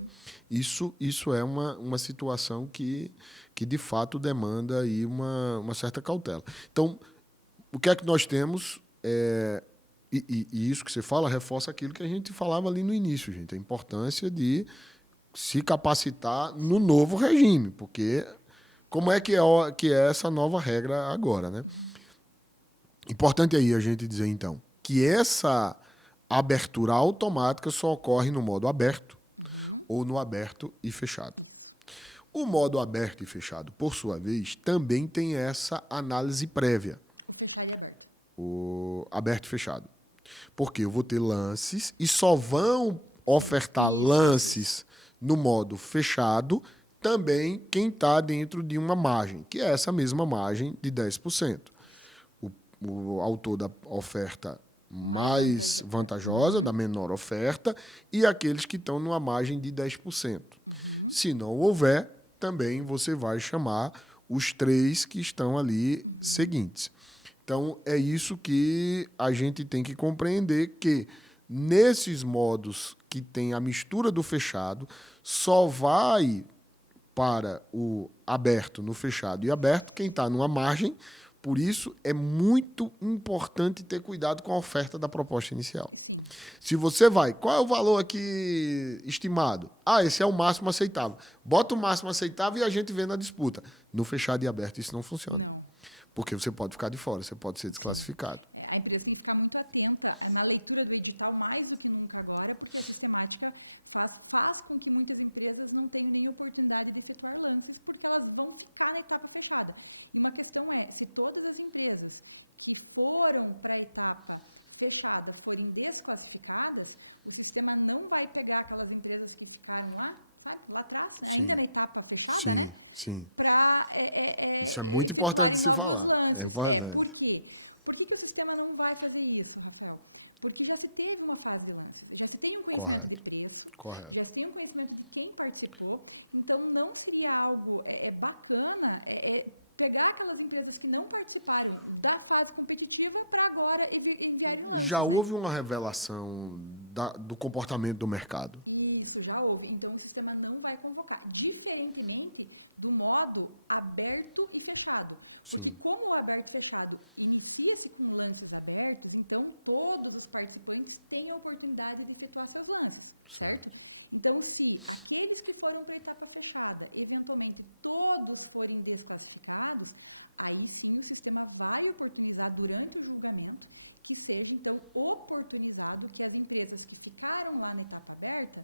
isso é uma situação que de fato demanda aí uma certa cautela. Então, o que é que nós temos? E isso que você fala reforça aquilo que a gente falava ali no início, gente, a importância de se capacitar no novo regime, porque como é que é essa nova regra agora, né? Importante aí a gente dizer, então, que essa abertura automática só ocorre no modo aberto ou no aberto e fechado. O modo aberto e fechado, por sua vez, também tem essa análise prévia. O aberto e fechado. Porque eu vou ter lances e só vão ofertar lances no modo fechado também quem está dentro de uma margem, que é essa mesma margem de 10%. O autor da oferta mais vantajosa, da menor oferta, e aqueles que estão numa margem de 10%. Se não houver, também você vai chamar os 3 que estão ali seguintes. Então, é isso que a gente tem que compreender, que nesses modos que tem a mistura do fechado, só vai para o aberto, no fechado e aberto, quem está numa margem. Por isso, é muito importante ter cuidado com a oferta da proposta inicial. Se você vai, qual é o valor aqui estimado? Esse é o máximo aceitável. Bota o máximo aceitável e a gente vê na disputa. No fechado e aberto, isso não funciona. Porque você pode ficar de fora, você pode ser desclassificado. A empresa tem que ficar muito atenta na leitura do edital, mais do que nunca agora, porque a sistemática faz com que muitas empresas não tenham nem oportunidade de efetuar lances, porque elas vão ficar na etapa fechada. E uma questão é, se todas as empresas que foram para a etapa fechada forem desqualificadas, o sistema não vai pegar aquelas empresas que ficaram lá atrás, ainda na etapa fechada, Sim. para Isso é muito importante de se falar. É importante. Por quê? Por que o sistema não vai fazer isso, Rafael? Porque já se teve uma fase antes, já se tem um conhecimento de preço, já se tem um conhecimento de quem participou, então não seria algo bacana pegar aquelas empresas que não participaram da fase competitiva para agora enviar. Já houve uma revelação do comportamento do mercado? Isso, já houve. Então o sistema não vai convocar. Diferentemente do modo aberto e fechado. Sim. Porque como o aberto e fechado inicia-se com lances abertos, então todos os participantes têm a oportunidade de efetuar seus lances. Certo. Então, se aqueles que foram para a etapa fechada, eventualmente todos forem desclassificados, aí sim o sistema vai oportunizar durante o julgamento que seja, então, oportunizado que as empresas que ficaram lá na etapa aberta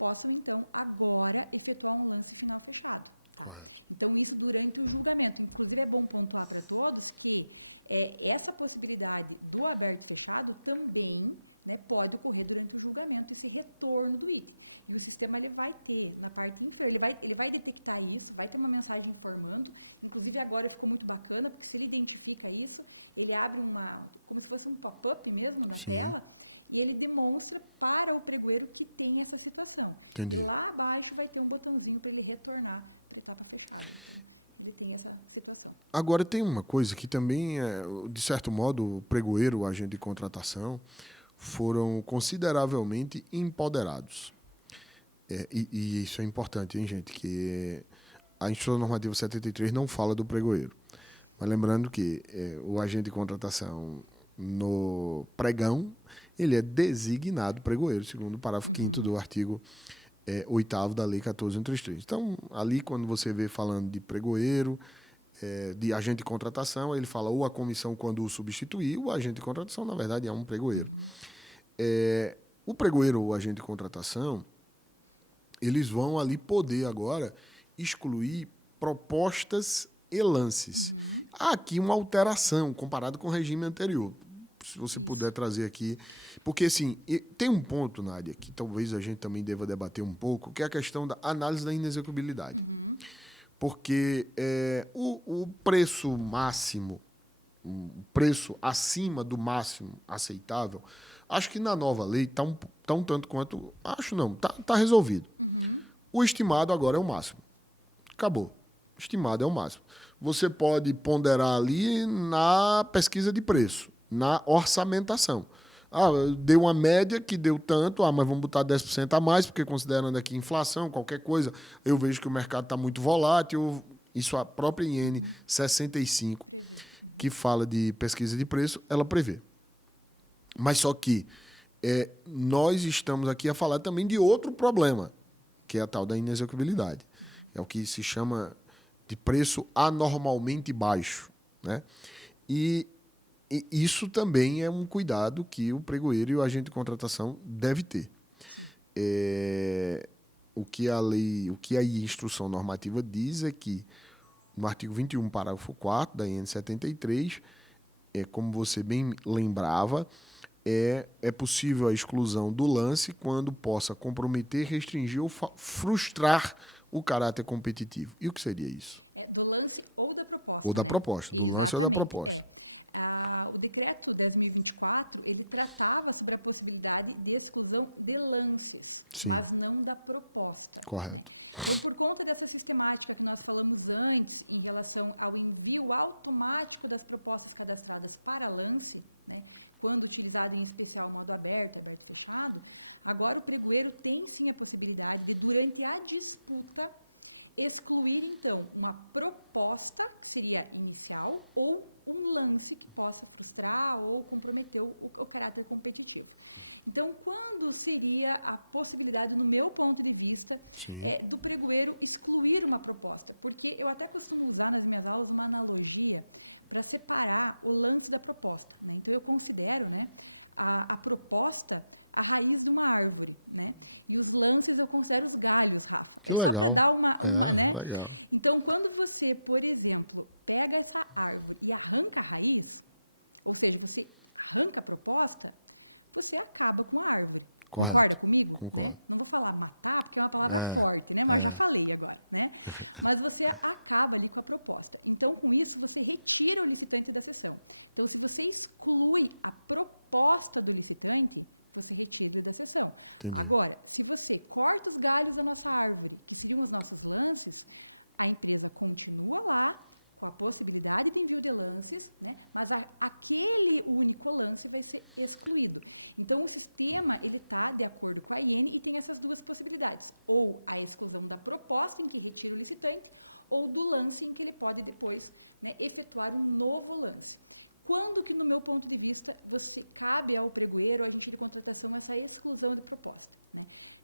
possam, então, agora efetuar um lance final fechado. Correto. Então, isso durante o julgamento. Inclusive, é bom pontuar para todos que essa possibilidade do aberto e fechado também, né, pode ocorrer durante o julgamento, esse retorno do item. E o sistema ele vai ter, na parte inferior, ele vai detectar isso, vai ter uma mensagem informando. Inclusive, agora ficou muito bacana, porque se ele identifica isso, ele abre como se fosse um pop-up mesmo na tela, e ele demonstra para o pregoeiro que tem essa situação. Entendi. E lá abaixo vai ter um botãozinho para ele retornar para a etapa fechada. Ele tem essa situação. Agora, tem uma coisa que também, de certo modo, o pregoeiro, o agente de contratação, foram consideravelmente empoderados. E isso é importante, hein, gente? Que a Instrução Normativa 73 não fala do pregoeiro. Mas lembrando que o agente de contratação no pregão, ele é designado pregoeiro, segundo o parágrafo 5º do artigo 8º da Lei 14.133. Então, ali, quando você vê falando de pregoeiro, de agente de contratação, ele fala ou a comissão quando o substituir, o agente de contratação, na verdade, é um pregoeiro. O pregoeiro ou o agente de contratação, eles vão ali poder agora excluir propostas e lances. Há aqui uma alteração comparado com o regime anterior. Se você puder trazer aqui. Porque, assim, tem um ponto, Nádia, que talvez a gente também deva debater um pouco, que é a questão da análise da inexecuibilidade. Porque o preço máximo, o preço acima do máximo aceitável, acho que na nova lei está um tanto quanto... Acho não, está resolvido. O estimado agora é o máximo. Acabou. Estimado é o máximo. Você pode ponderar ali na pesquisa de preço, na orçamentação. Deu uma média que deu tanto, mas vamos botar 10% a mais, porque considerando aqui inflação, qualquer coisa, eu vejo que o mercado está muito volátil. Isso a própria IN 65, que fala de pesquisa de preço, ela prevê. Mas só que nós estamos aqui a falar também de outro problema, que é a tal da inexecuibilidade. É o que se chama de preço anormalmente baixo, né? E isso também é um cuidado que o pregoeiro e o agente de contratação deve ter. O que a instrução normativa diz é que, no artigo 21, parágrafo 4 da IN 73, como você bem lembrava, é possível a exclusão do lance quando possa comprometer, restringir ou frustrar o caráter competitivo. E o que seria isso? Do lance ou da proposta. Ou da proposta, do lance ou da proposta. O decreto 10.024, ele tratava sobre a possibilidade de exclusão de lances, Sim. mas não da proposta. Correto. E por conta dessa sistemática que nós falamos antes, em relação ao envio automático das propostas cadastradas para lance, né, quando utilizado em especial modo aberto fechado, agora o pregoeiro tem sim a possibilidade de, durante a disputa, excluir, então, uma proposta, que seria inicial, ou um lance que possa frustrar ou comprometer o caráter competitivo. Então, quando seria a possibilidade, no meu ponto de vista, do pregoeiro excluir uma proposta? Porque eu até costumo usar nas minhas aulas uma analogia para separar o lance da proposta. Né? Então, eu considero, né, a proposta a raiz de uma árvore, né? E os lances eu considero os galhos, tá? Que legal. Né? Legal. Então, quando você, por exemplo, pega essa árvore e arranca a raiz, ou seja, você arranca a proposta, você acaba com a árvore. Correto. Concorda comigo? Concordo. Não vou falar matar, porque é uma palavra forte, né? Mas eu falei agora, né? Mas você acaba ali com a proposta. Então, você exclui a proposta do licitante, você retira a negociação. Entendi. Agora, se você corta os galhos da nossa árvore, seguir os nossos lances, a empresa continua lá, com a possibilidade de envio de lances, né? Mas aquele único lance vai ser excluído. Então, o sistema está de acordo com a IN e tem essas duas possibilidades. Ou a exclusão da proposta, em que retira o licitante, ou do lance, em que ele pode depois, né, efetuar um novo lance. Quando que, no meu ponto de vista, você cabe ao pregoeiro, ao agente de contratação, essa exclusão de proposta? Né?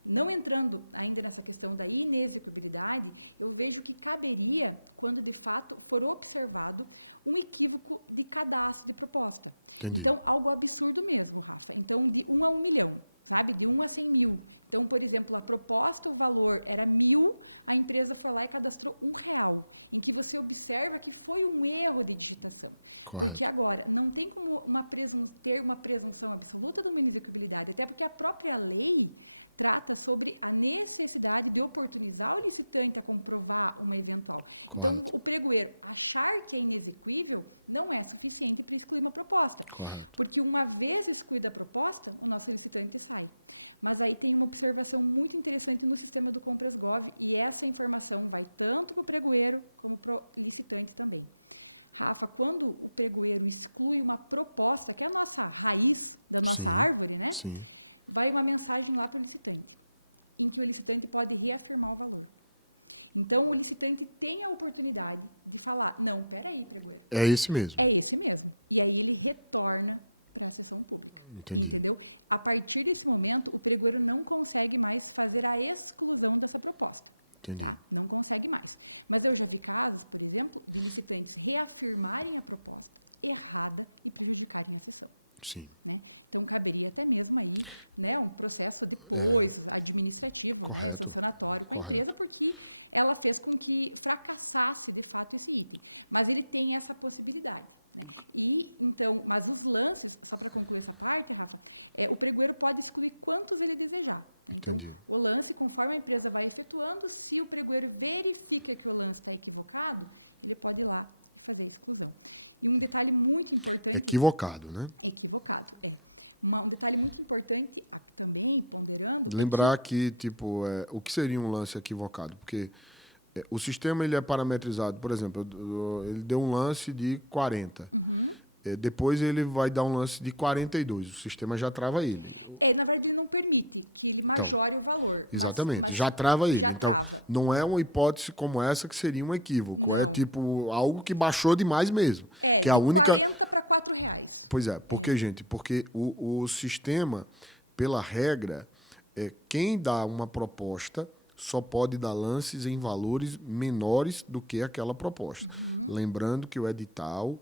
Não entrando ainda nessa questão da inexecuibilidade, eu vejo que caberia quando, de fato, for observado um equívoco de cadastro de proposta. Entendi. Então, algo absurdo mesmo. Então, de 1 a 1 milhão, sabe? De 1 a 100 mil. Então, por exemplo, a proposta, o valor era 1.000, a empresa foi lá e cadastrou R$1, em que você observa que foi um erro de digitação. Correto. Porque agora, não tem como ter uma presunção absoluta de uma inexecuibilidade, até porque a própria lei trata sobre a necessidade de oportunizar o licitante a comprovar uma eventual. Correto. Então, o pregoeiro achar que é inexequível não é suficiente para excluir uma proposta. Correto. Porque uma vez excluída a proposta, o nosso licitante sai. Mas aí tem uma observação muito interessante no sistema do Compras-Gov, e essa informação vai tanto para o pregoeiro como para o licitante também. Rafa, quando o pregoeiro exclui uma proposta, que é a nossa raiz da nossa árvore, né? Sim. Vai uma mensagem lá para o licitante, em que o licitante pode reafirmar o valor. Então, o licitante tem a oportunidade de falar, não, peraí, pregoeiro. É esse mesmo. É esse mesmo. E aí ele retorna para a sessão pública. Entendi. Entendeu? A partir desse momento, o pregoeiro não consegue mais fazer a exclusão dessa proposta. Entendi. Não consegue mais. Mas eu já vi casos, por exemplo, de licitentes reafirmarem a proposta errada e prejudicarem a sessão. Sim. Né? Então, caberia até mesmo aí, né, um processo depois, administrativo, Correto. sancionatório, Correto. porque ela fez com que fracassasse, de fato, esse item. Mas ele tem essa possibilidade. Né? E, então, mas os lances, só para concluir essa parte, Rafa, o pregoeiro pode excluir quantos ele desejar. Entendi. O lance, conforme a empresa vai efetuando, se o pregoeiro verifica que o lance está equivocado, ele pode ir lá fazer a exclusão. E um detalhe muito importante... Equivocado, né? Equivocado, um detalhe muito importante também, ponderando... Lembrar que, tipo, o que seria um lance equivocado? Porque o sistema ele é parametrizado, por exemplo, ele deu um lance de 40. Depois ele vai dar um lance de 42. O sistema já trava ele. Na verdade, ele não permite que ele Então, majore o valor. Exatamente, já trava ele. Então, não é uma hipótese como essa que seria um equívoco. É tipo algo que baixou demais mesmo. Que é a única... 40 para R$4. Pois é, porque, gente, porque o sistema, pela regra, quem dá uma proposta só pode dar lances em valores menores do que aquela proposta. Lembrando que o edital,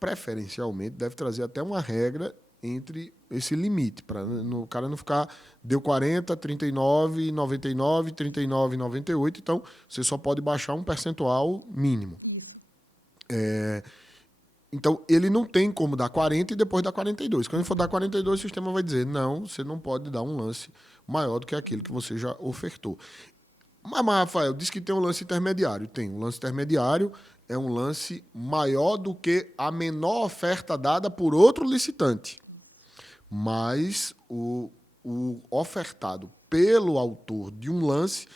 preferencialmente, deve trazer até uma regra entre esse limite, para o cara não ficar, deu 40, 39, 99, 39, 98, então você só pode baixar um percentual mínimo. Então, ele não tem como dar 40 e depois dar 42. Quando ele for dar 42, o sistema vai dizer, não, você não pode dar um lance maior do que aquele que você já ofertou. Mas, Rafael, diz que tem um lance intermediário. Tem. Um lance intermediário é um lance maior do que a menor oferta dada por outro licitante. Mas o ofertado pelo autor de um lance,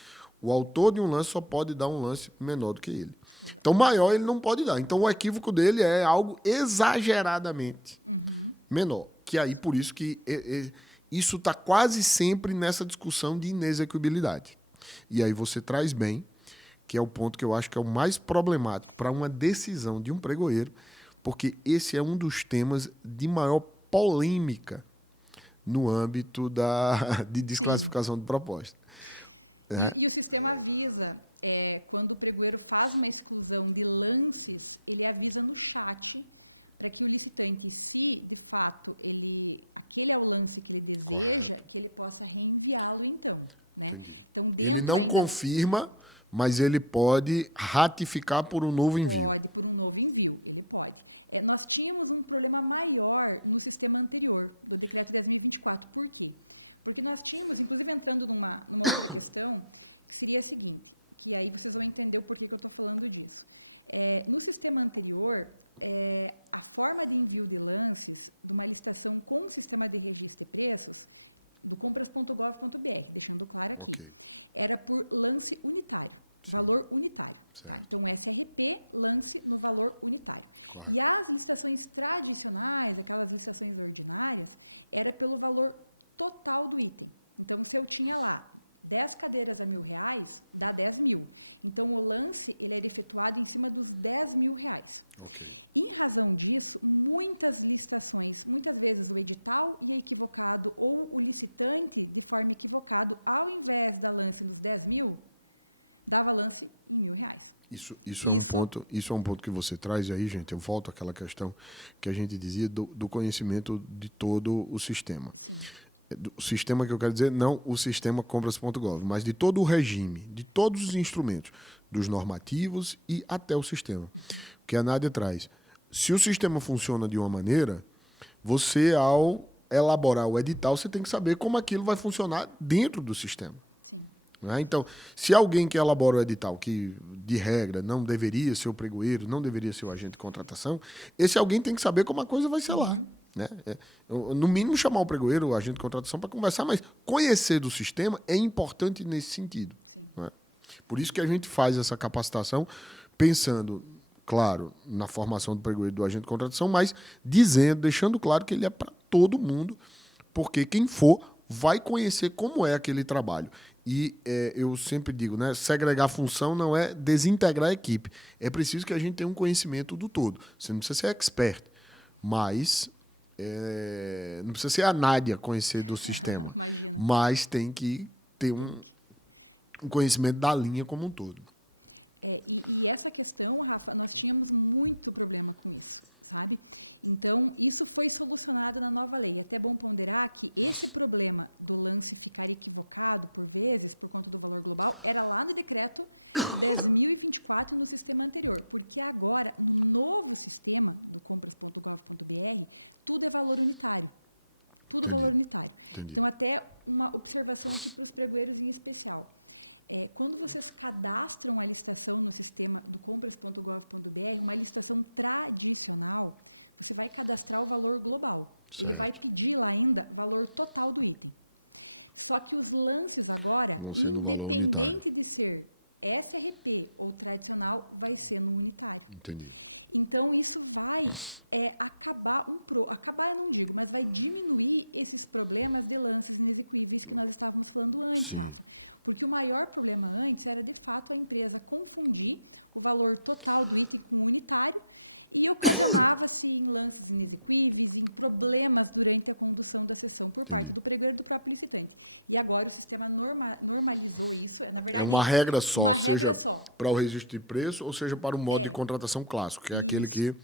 o autor de um lance só pode dar um lance menor do que ele. Então, maior ele não pode dar. Então, o equívoco dele é algo exageradamente menor. Que aí, por isso que isso está quase sempre nessa discussão de inexequibilidade. E aí você traz bem, que é o ponto que eu acho que é o mais problemático para uma decisão de um pregoeiro, porque esse é um dos temas de maior polêmica no âmbito de desclassificação de proposta. E o sistema avisa, quando o pregoeiro faz uma exclusão de lances, ele avisa no chat para que o licitante, se de fato aquele é o lance que ele deseja, que ele possa reenviá-lo então. Entendi. Ele não confirma, mas ele pode ratificar por um novo envio. Pode, por um novo envio, ele pode. Nós tínhamos um problema maior no sistema anterior, do decreto 1024. Por quê? Porque nós tínhamos, inclusive entrando numa questão, seria a seguinte, e aí vocês vão entender por que eu estou falando disso. No sistema anterior, a forma de envio de valor unitário. Certo. Então, SRT, lance no valor unitário. Correto. E as licitações tradicionais, aquelas licitações ordinárias, era pelo valor total do item. Então, se eu tinha lá 10 cadeiras a R$1.000, dá 10 mil. Então, o lance ele é efetuado em cima dos R$10.000. Ok. Em razão disso, muitas licitações, muitas vezes o edital é equivocado ou o licitante, de forma equivocada, ao invés da lance nos 10 mil, dava lance em R$1.000. Isso é um ponto que você traz, e aí, gente, eu volto àquela questão que a gente dizia do conhecimento de todo o sistema. O sistema que eu quero dizer, não o sistema compras.gov, mas de todo o regime, de todos os instrumentos, dos normativos e até o sistema. Que a Nádia traz. Se o sistema funciona de uma maneira, você, ao elaborar o edital, você tem que saber como aquilo vai funcionar dentro do sistema. Né? Então, se alguém que elabora o edital, que de regra não deveria ser o pregoeiro, não deveria ser o agente de contratação, esse alguém tem que saber como a coisa vai ser lá. Né? No mínimo, chamar o pregoeiro, o agente de contratação, para conversar, mas conhecer do sistema é importante nesse sentido. Né? Por isso que a gente faz essa capacitação pensando, claro, na formação do pregoeiro e do agente de contratação, mas deixando claro que ele é para todo mundo, porque quem for vai conhecer como é aquele trabalho. E eu sempre digo, né, segregar função não é desintegrar a equipe. É preciso que a gente tenha um conhecimento do todo. Você não precisa ser expert, mas não precisa ser a Nádia conhecer do sistema, mas tem que ter um conhecimento da linha como um todo. E essa questão, nós tínhamos muito problema com isso, sabe? Então, isso foi solucionado na nova lei. Até é bom ponderar que esse problema do lance que está equivocado, por vezes, por conta do valor global, era lá no decreto de 2024 no sistema anterior. Porque agora, no novo sistema, no compras.gov.br, tudo é valor unitário. Tudo é valor unitário. Entendi. Então, até uma observação aqui para os brasileiros em especial. Quando vocês cadastram a licitação no sistema de compras.gov.br, uma licitação tradicional, você vai cadastrar o valor global. Certo. Você vai pedir lá ainda o valor total do item. Só que os lances agora, vão ser no valor unitário. independente de ser SRT ou tradicional, vai ser no unitário. Entendi. Então, isso vai acabar não digo, mas vai diminuir esses problemas de lances inexequíveis que nós estávamos falando antes. Sim. Porque o maior problema antes era, de fato, a empresa confundir o valor total do item comunitário e o que levava-se em lances inexequíveis, em problemas durante a condução da sessão por parte do pregador do próprio licitante. E agora o sistema normalizou isso. Na verdade, É uma regra só, seja para o registro de preço ou seja para o modo de contratação clássico, que é aquele que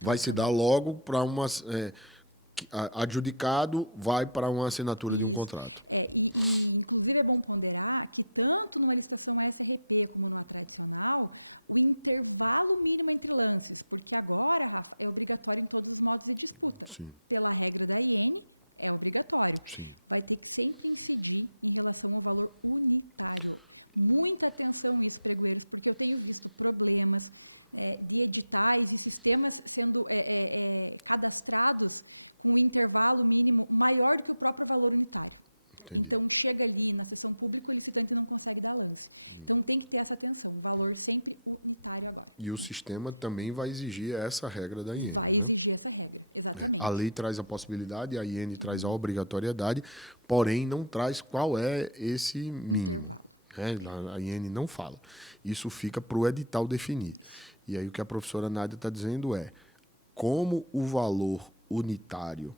vai se dar logo para uma... adjudicado, vai para uma assinatura de um contrato. Inclusive, é bom ponderar que tanto numa licitação SRT como numa tradicional, o intervalo mínimo entre lances, porque agora é obrigatório em todos os modos de disputa. Sim. Pela regra da IEM, é obrigatório. Sim. Vai ter que sempre incidir em relação ao valor unitário. Muita atenção nisso, porque eu tenho visto problemas de editais, de sistemas sendo cadastrados um intervalo mínimo maior do que o próprio valor unitário. Entendi. Então, chega ali na sessão pública e o licitante não consegue dar lance. Então, tem que ter essa atenção, o valor sempre unitário agora. E o sistema também vai exigir essa regra da IN, Vai né? exigir essa regra, exatamente. A lei traz a possibilidade, a IN traz a obrigatoriedade, porém não traz qual é esse mínimo. Né? A IN não fala. Isso fica para o edital definir. E aí o que a professora Nádia está dizendo é como o valor unitário,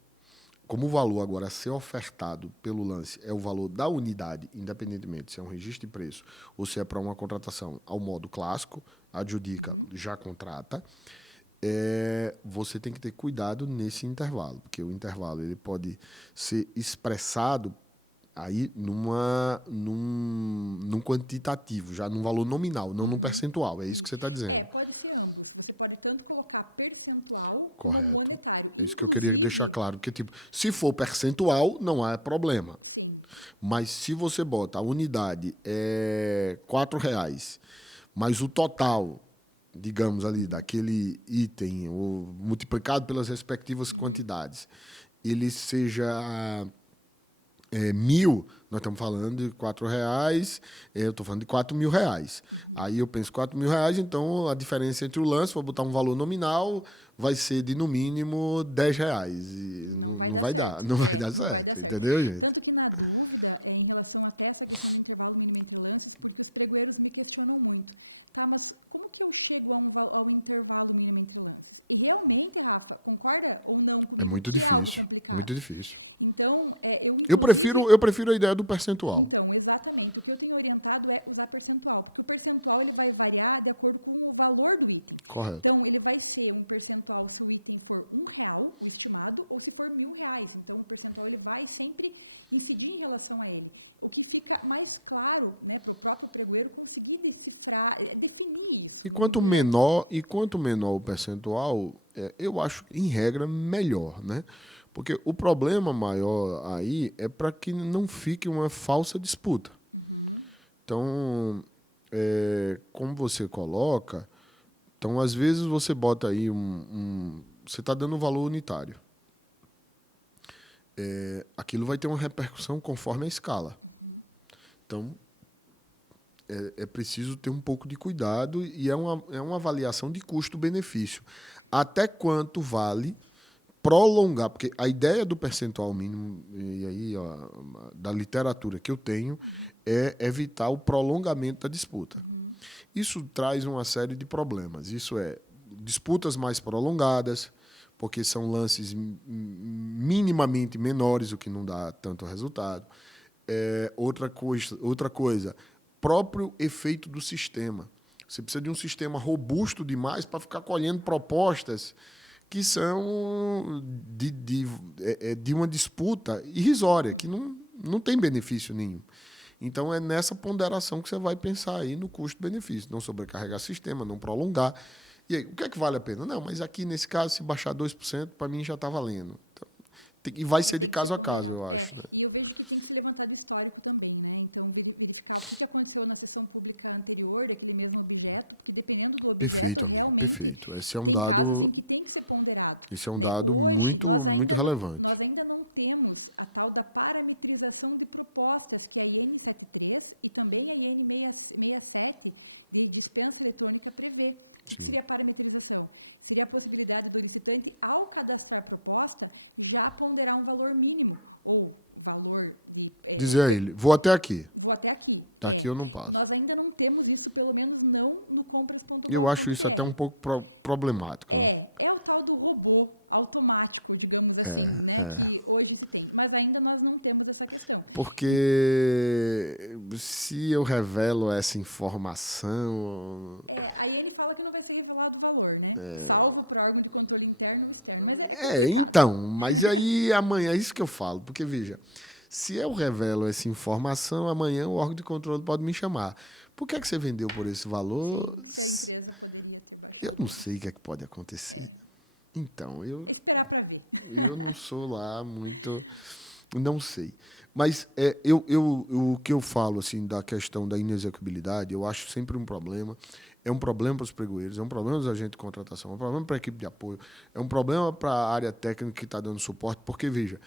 como o valor agora a ser ofertado pelo lance é o valor da unidade, independentemente se é um registro de preço ou se é para uma contratação ao modo clássico, adjudica, já contrata, você tem que ter cuidado nesse intervalo, porque o intervalo ele pode ser expressado aí num quantitativo, já num valor nominal, não num percentual. É isso que você está dizendo. Pode ser ambos. Você pode tanto colocar percentual Correto. como monetário. É isso que eu queria deixar claro. Porque, tipo, se for percentual, não há problema. Sim. Mas se você bota a unidade é R$4, mas o total, digamos ali, daquele item, ou multiplicado pelas respectivas quantidades, ele seja 1.000, nós estamos falando de R$ 4, eu estou falando de R$ 4.000. Aí eu penso R$ 4.000, então a diferença entre o lance, vou botar um valor nominal, vai ser de no mínimo R$ 10. E não vai dar, não vai dar certo, entendeu, gente? Tanto que na dúvida, em relação até essa questão do intervalo mínimo de lance, porque os pregoeiros me questionam muito. Tá, mas como que eu chego ao intervalo mínimo de lance? E realmente, Rafa, concorda ou não? É muito difícil, muito difícil. Então, Eu prefiro a ideia do percentual. Então, exatamente. O que eu tenho orientado é usar percentual. Porque o percentual ele vai variar de acordo com o valor do item. Correto. Então, ele vai ser um percentual se o item for R$ 1, o estimado, ou se for R$ 1.000. Então, o percentual ele vai sempre incidir em relação a ele. O que fica mais claro, né, para o próprio pregoeiro conseguir decifrar, definir isso. E quanto menor o percentual, eu acho, em regra, melhor, né? Porque o problema maior aí é para que não fique uma falsa disputa. Então, como você coloca, então às vezes você bota aí você está dando um valor unitário. Aquilo vai ter uma repercussão conforme a escala. Então, é preciso ter um pouco de cuidado e é uma avaliação de custo-benefício. Até quanto vale prolongar, porque a ideia do percentual mínimo, e aí ó, da literatura que eu tenho, é evitar o prolongamento da disputa. Isso traz uma série de problemas. Isso é disputas mais prolongadas, porque são lances minimamente menores, o que não dá tanto resultado. Outra coisa, próprio efeito do sistema. Você precisa de um sistema robusto demais para ficar colhendo propostas que são de uma disputa irrisória, que não tem benefício nenhum. Então, é nessa ponderação que você vai pensar aí no custo-benefício. Não sobrecarregar o sistema, não prolongar. E aí, o que é que vale a pena? Não, mas aqui, nesse caso, se baixar 2%, para mim já está valendo. Então, e vai ser de caso a caso, eu acho. Né? E eu vejo que tem que levantar histórico também, né? Então, vejo que eles falam o que aconteceu na sessão pública anterior, daquele mesmo objeto, que dependendo do objeto... Perfeito, amigo, perfeito. Esse é um dado muito, muito relevante. Nós ainda não temos a tal da parametrização de propostas, que é a IN 73 e também a IN 67 de dispensa eletrônica prevê. O que seria a parametrização? Seria a possibilidade do licitante, ao cadastrar proposta, já ponderar um valor mínimo, ou valor de... Dizer a ele, vou até aqui. Vou até aqui. Tá aqui eu não passo. Nós ainda não temos isso, pelo menos não no compras com... Eu acho isso até um pouco problemático. Né? É o tal do robô automático, digamos assim, né? Que hoje tem. Mas ainda nós não temos essa questão. Porque se eu revelo essa informação... Aí ele fala que não vai ser revelado o valor, né? Salvo por órgão de controle interno e externo. Mas então, mas aí amanhã é isso que eu falo. Porque, veja, se eu revelo essa informação, amanhã o órgão de controle pode me chamar. Por que você vendeu por esse valor? Eu não sei o que é que pode acontecer. Então, eu não sou lá muito... Não sei. Mas o que eu falo assim, da questão da inexecuibilidade, eu acho sempre um problema. É um problema para os pregoeiros, é um problema dos agentes de contratação, é um problema para a equipe de apoio, é um problema para a área técnica que está dando suporte, porque, veja,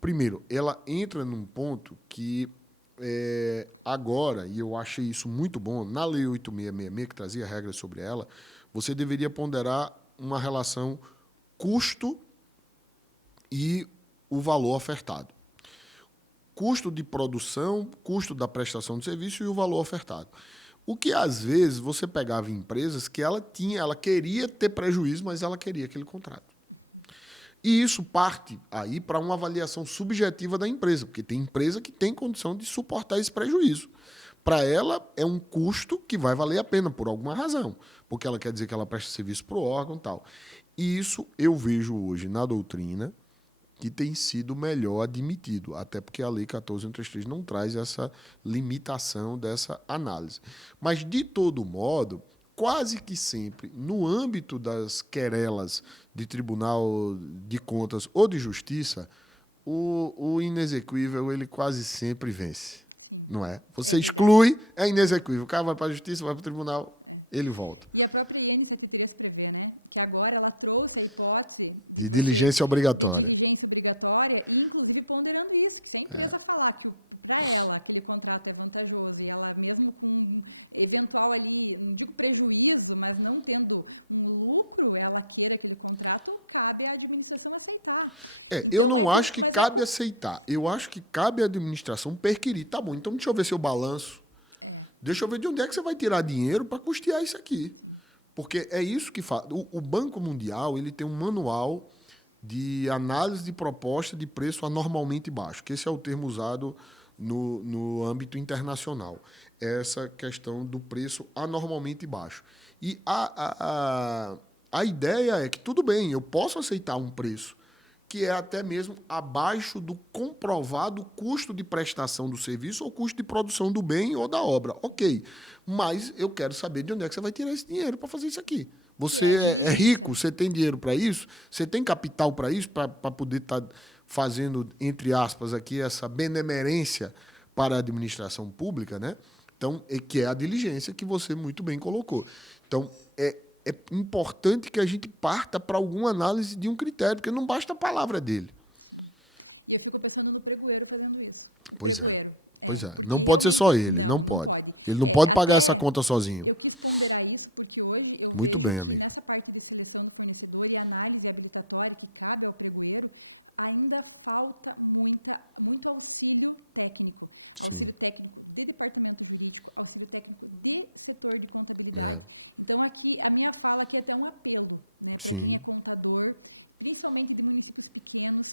primeiro, ela entra num ponto que agora, e eu achei isso muito bom, na Lei 8666, que trazia regras sobre ela, você deveria ponderar uma relação custo e o valor ofertado. Custo de produção, custo da prestação de serviço e o valor ofertado. O que, às vezes, você pegava em empresas que ela queria ter prejuízo, mas ela queria aquele contrato. E isso parte aí para uma avaliação subjetiva da empresa, porque tem empresa que tem condição de suportar esse prejuízo. Para ela, é um custo que vai valer a pena, por alguma razão, porque ela quer dizer que ela presta serviço para o órgão e tal. E isso eu vejo hoje na doutrina, que tem sido melhor admitido, até porque a Lei 14.133 não traz essa limitação dessa análise. Mas, de todo modo, quase que sempre, no âmbito das querelas de Tribunal de Contas ou de Justiça, o inexequível ele quase sempre vence, não é? Você exclui, é inexequível. O cara vai para a Justiça, vai para o Tribunal, ele volta. E a própria IENSA que tem esse prevê, né? Que agora ela trouxe a hipótese de diligência obrigatória. contrato é vantajoso e ela mesmo com eventual ali, não digo prejuízo, mas não tendo um lucro, ela queira aquele contrato, cabe à administração aceitar. Eu não acho que cabe aceitar. Eu acho que cabe à administração perquirir. Tá bom, então deixa eu ver seu balanço. Deixa eu ver de onde é que você vai tirar dinheiro para custear isso aqui. Porque é isso que faz. O Banco Mundial ele tem um manual de análise de proposta de preço anormalmente baixo, que esse é o termo usado no âmbito internacional. Essa questão do preço anormalmente baixo. E a ideia é que, tudo bem, eu posso aceitar um preço que é até mesmo abaixo do comprovado custo de prestação do serviço ou custo de produção do bem ou da obra. Ok, mas eu quero saber de onde é que você vai tirar esse dinheiro para fazer isso aqui. Você é rico, você tem dinheiro para isso, você tem capital para isso, para poder estar fazendo, entre aspas, aqui essa benemerência para a administração pública, né? Então, que é a diligência que você muito bem colocou. Então, é importante que a gente parta para alguma análise de um critério, porque não basta a palavra dele. Eu fico pensando no pregoeiro fazendo isso. Pois é. Não pode ser só ele, não pode. Ele não pode pagar essa conta sozinho. Eu quis ponderar isso porque hoje eu Muito vejo bem, amigo. essa parte de seleção do fornecedor e análise habilitatória que cabe ao pregoeiro, ainda falta muito auxílio técnico. Sim. Auxílio técnico de departamento jurídico, auxílio técnico de setor de contabilidade. Então, aqui, a minha fala aqui é até um apelo, né? Sim. Quem é contador, principalmente de municípios pequenos,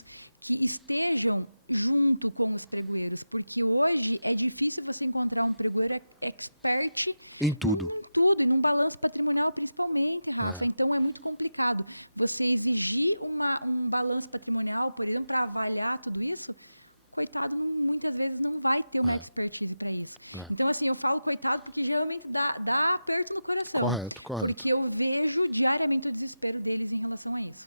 que estejam junto com os pregoeiros, porque hoje é difícil você encontrar um pregoeiro expert Em tudo. e num balanço patrimonial principalmente, Então é muito complicado. Você exigir um balanço patrimonial, por exemplo, trabalhar tudo isso, coitado, muitas vezes não vai ter uma expertise para isso. Então, assim, eu falo coitado porque geralmente dá aperto no coração. Correto. Porque eu vejo diariamente o desespero deles em relação a isso.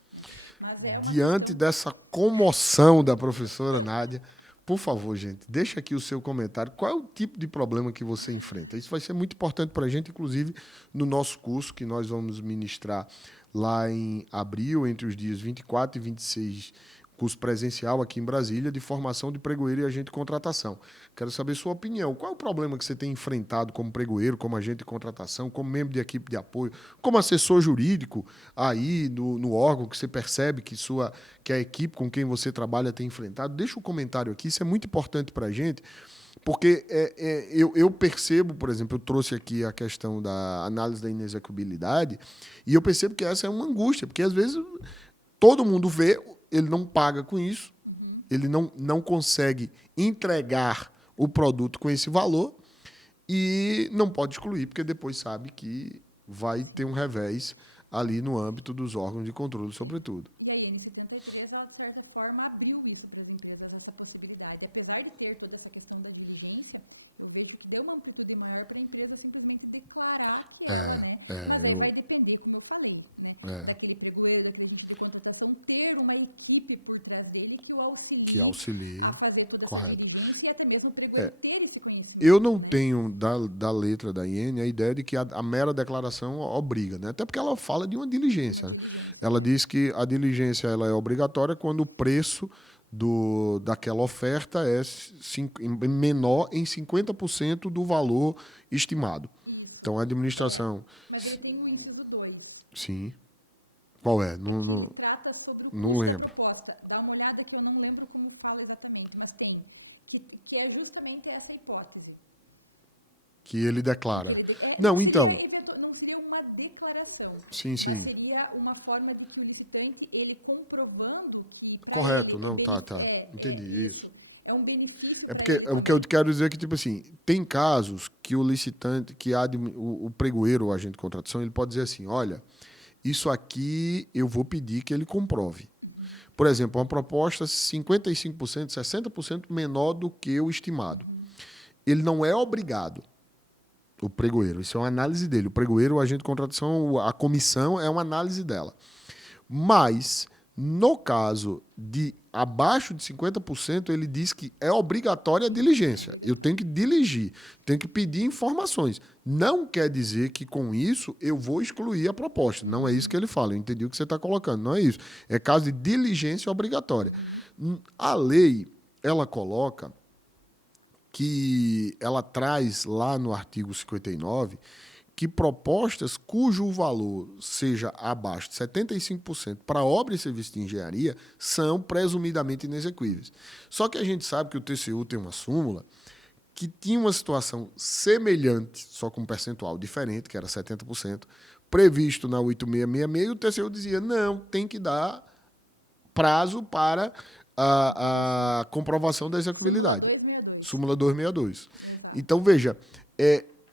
Mas Diante dessa comoção da professora Nádia, por favor, gente, deixa aqui o seu comentário. Qual é o tipo de problema que você enfrenta? Isso vai ser muito importante para a gente, inclusive, no nosso curso que nós vamos ministrar lá em abril, entre os dias 24 e 26, curso presencial aqui em Brasília, de formação de pregoeiro e agente de contratação. Quero saber sua opinião. Qual é o problema que você tem enfrentado como pregoeiro, como agente de contratação, como membro de equipe de apoio, como assessor jurídico aí no órgão que você percebe que a equipe com quem você trabalha tem enfrentado? Deixa um comentário aqui, isso é muito importante para a gente, porque eu percebo, por exemplo, eu trouxe aqui a questão da análise da inexecuibilidade e eu percebo que essa é uma angústia, porque às vezes todo mundo vê, ele não paga com isso, ele não consegue entregar o produto com esse valor e não pode excluir, porque depois sabe que vai ter um revés ali no âmbito dos órgãos de controle, sobretudo. E aí, a NC33, ela, de certa forma, abriu isso para as empresas, essa possibilidade. Apesar de ter toda essa questão da diligência, eu vejo que deu uma amplitude maior para a empresa simplesmente declarar que Mas aí vai depender, como eu falei, daquele pregoeiro, daquele tipo de contratação, ter uma equipe por trás dele que o auxilie a fazer toda essa diligência e até mesmo o pregoeiro ter esse conhecimento. Eu não tenho, da letra da IN, a ideia de que a mera declaração obriga, né? Até porque ela fala de uma diligência. Né? Ela diz que a diligência ela é obrigatória quando o preço daquela oferta é menor em 50% do valor estimado. Então, a administração... Mas ele tem um inciso 2. Sim. Qual é? Trata sobre não lembro. Proposta. Dá uma olhada que eu não lembro como fala exatamente, mas tem. Que é justamente essa hipótese. Que ele declara. Não, então... Não seria uma declaração. Sim. Mas seria uma forma de que o licitante, ele comprovando... Correto, não, tá. Entendi, isso. É um benefício... Porque o que eu quero dizer é que, tipo assim, tem casos que o licitante, que o pregoeiro, o agente de contratação, ele pode dizer assim, olha, isso aqui eu vou pedir que ele comprove. Por exemplo, uma proposta 55%, 60% menor do que o estimado. Ele não é obrigado, o pregoeiro, isso é uma análise dele. O pregoeiro, o agente de contratação, a comissão é uma análise dela. Mas, no caso de abaixo de 50%, ele diz que é obrigatória a diligência. Eu tenho que diligir, tenho que pedir informações. Não quer dizer que, com isso, eu vou excluir a proposta. Não é isso que ele fala. Eu entendi o que você está colocando. Não é isso. É caso de diligência obrigatória. A lei, ela coloca que ela traz lá no artigo 59 que propostas cujo valor seja abaixo de 75% para obra e serviço de engenharia são presumidamente inexequíveis. Só que a gente sabe que o TCU tem uma súmula que tinha uma situação semelhante, só com um percentual diferente, que era 70%, previsto na 8666, e o TCU dizia, não, tem que dar prazo para a comprovação da execuibilidade. Súmula 262. Então, veja,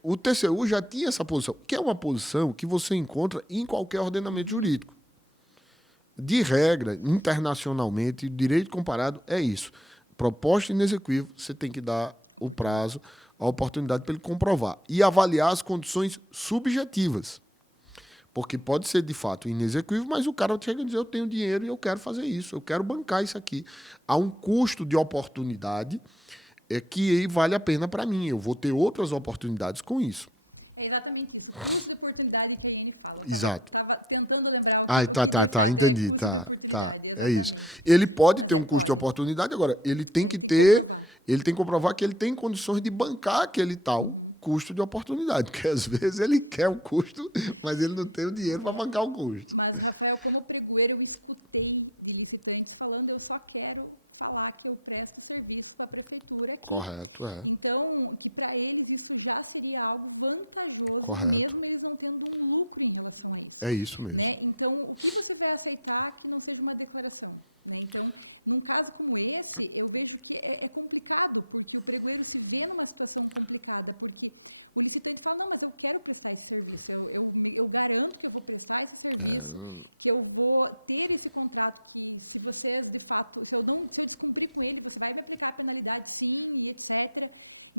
o TCU já tinha essa posição, que é uma posição que você encontra em qualquer ordenamento jurídico. De regra, internacionalmente, direito comparado é isso. Proposta inexequível, você tem que dar o prazo, a oportunidade para ele comprovar. E avaliar as condições subjetivas. Porque pode ser, de fato, inexequível, mas o cara chega a dizer, eu tenho dinheiro e eu quero fazer isso, eu quero bancar isso aqui. Há um custo de oportunidade que vale a pena para mim. Eu vou ter outras oportunidades com isso. É exatamente isso. O custo de oportunidade que ele fala. Exato. Estava tentando lembrar. Entendi. Tá. É isso. Ele pode ter um custo de oportunidade, agora, ele tem que comprovar que ele tem condições de bancar aquele tal custo de oportunidade, porque às vezes ele quer o custo, mas ele não tem o dinheiro para bancar o custo. Mas, Rafael, como pregoeiro, eu escutei de licitantes falando, eu só quero falar que eu presto serviço para a prefeitura. Correto, é. Então, que para eles isso já seria algo vantajoso, Correto. mesmo eles não tendo um lucro em relação a isso. É isso mesmo. Então, o que você vai aceitar que não seja uma declaração? Então, num caso como esse, eu vejo que é complicado, porque o pregoeiro se vê numa situação complicada, porque o licitante fala, não, mas eu quero prestar esse serviço, eu garanto que eu vou prestar esse serviço, que eu vou ter esse contrato, que se você, de fato, se eu descumprir com ele, você vai me aplicar a penalidade, sim, e etc.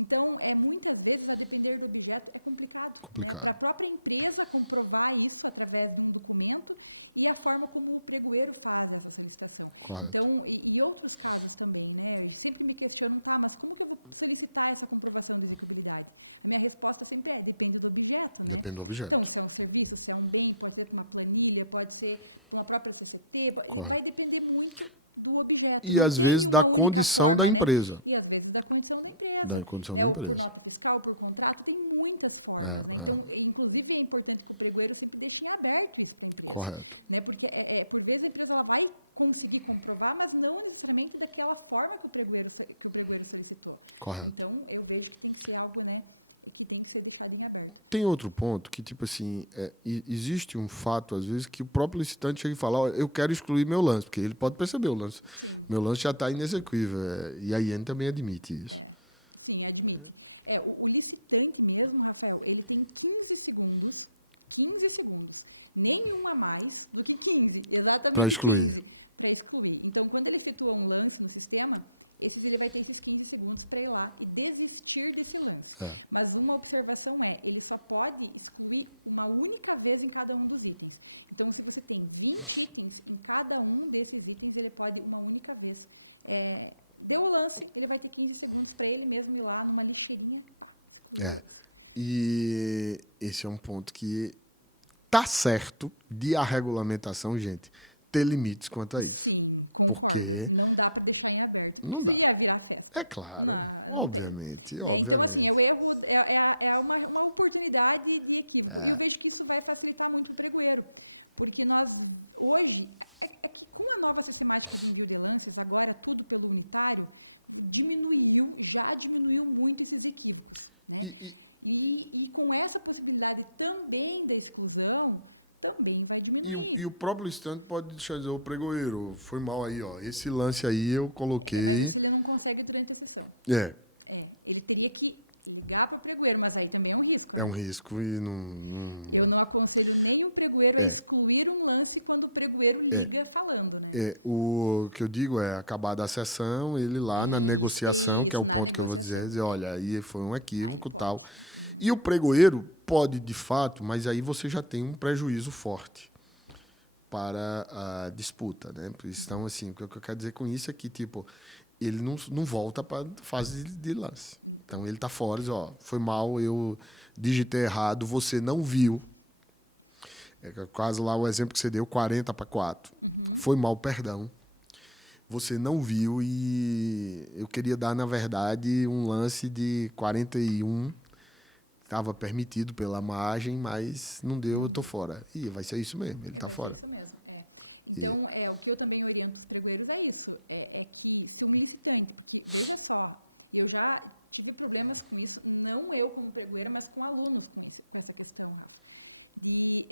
Então, muitas vezes, a depender do objeto, é complicado. Para a própria empresa comprovar isso através de um documento e a forma como o pregoeiro faz essa solicitação. Correto. Então, e outros casos também, né? Eu sempre me questiono, mas como que eu vou solicitar essa comprovação de liquidibilidade? Minha resposta sempre depende do objeto. Né? Depende do objeto. Então, se é um serviço, se é um bem, pode ser uma planilha, pode ser uma própria CCT, Correto. vai depender muito do objeto. E, às vezes, da condição da empresa. E, às vezes, da condição da empresa. Da condição da empresa. Por fiscal, por contrato, tem muitas formas. Então, inclusive, é importante que o pregoeiro sempre deixe em aberto isso também. Correto. Né? Porque, por vezes, a empresa vai conseguir comprovar, mas não necessariamente daquela forma que o pregoeiro solicitou. Correto. Então, eu vejo que tem que ser algo, né, que tem que ser deixado em aberto. Tem outro ponto que, tipo assim, existe um fato, às vezes, que o próprio licitante chega e fala, olha, eu quero excluir meu lance, porque ele pode perceber o lance. Sim. Meu lance já está inexequível. E a IN também admite isso. Sim, admite. O licitante mesmo, Rafael, ele tem 15 segundos, nenhuma mais do que 15, exatamente. Para excluir. Para excluir. Então, quando ele efetua um lance no sistema, ele vai ter esses 15 segundos para ir lá e desistir desse lance. Mas uma observação ele só pode excluir uma única vez em cada um dos itens. Então, se você tem 20 itens, em cada um desses itens ele pode, uma única vez, deu o lance, ele vai ter 15 segundos para ele mesmo ir lá numa lixeirinha. E esse é um ponto que tá certo de a regulamentação, gente, ter limites quanto a isso. Sim, porque não dá para deixar em aberto. Não dá. É claro, obviamente. Então, assim, o erro é uma oportunidade de equipe. Eu vejo que isso vai facilitar muito o pregoeiro. Porque nós, hoje, com a nova sistemática de vigilâncias, agora tudo pelo unitário, já diminuiu muito esses equipes. E com essa possibilidade também da exclusão, também vai diminuir. E o próprio licitante pode deixar dizer, ô pregoeiro, foi mal aí, ó. Esse lance aí eu coloquei. Ele não consegue durante a sessão. Ele teria que ligar para o pregoeiro, mas aí também é um risco. É um risco e não... Eu não aconselho nem o pregoeiro a excluir um lance quando o pregoeiro liga falando, né? O que eu digo é, acabada a sessão, ele lá na negociação, que é o ponto que eu vou dizer, olha, aí foi um equívoco e tal. E o pregoeiro pode, de fato, mas aí você já tem um prejuízo forte para a disputa, né? Então, assim, o que eu quero dizer com isso é que, tipo, ele não volta para a fase de lance. Então, ele está fora, diz, ó, foi mal, eu digitei errado, você não viu. Quase lá o exemplo que você deu, 40-4. Foi mal, perdão. você não viu e eu queria dar, na verdade, um lance de 41. Estava permitido pela margem, mas não deu, eu tô fora. E vai ser isso mesmo, ele tá fora. Isso mesmo, é. Então, o que eu também oriento os pregoeiros é isso, é que se o licitante, porque veja só, eu já tive problemas com isso, não eu como pregoeira, mas com alunos com essa questão, de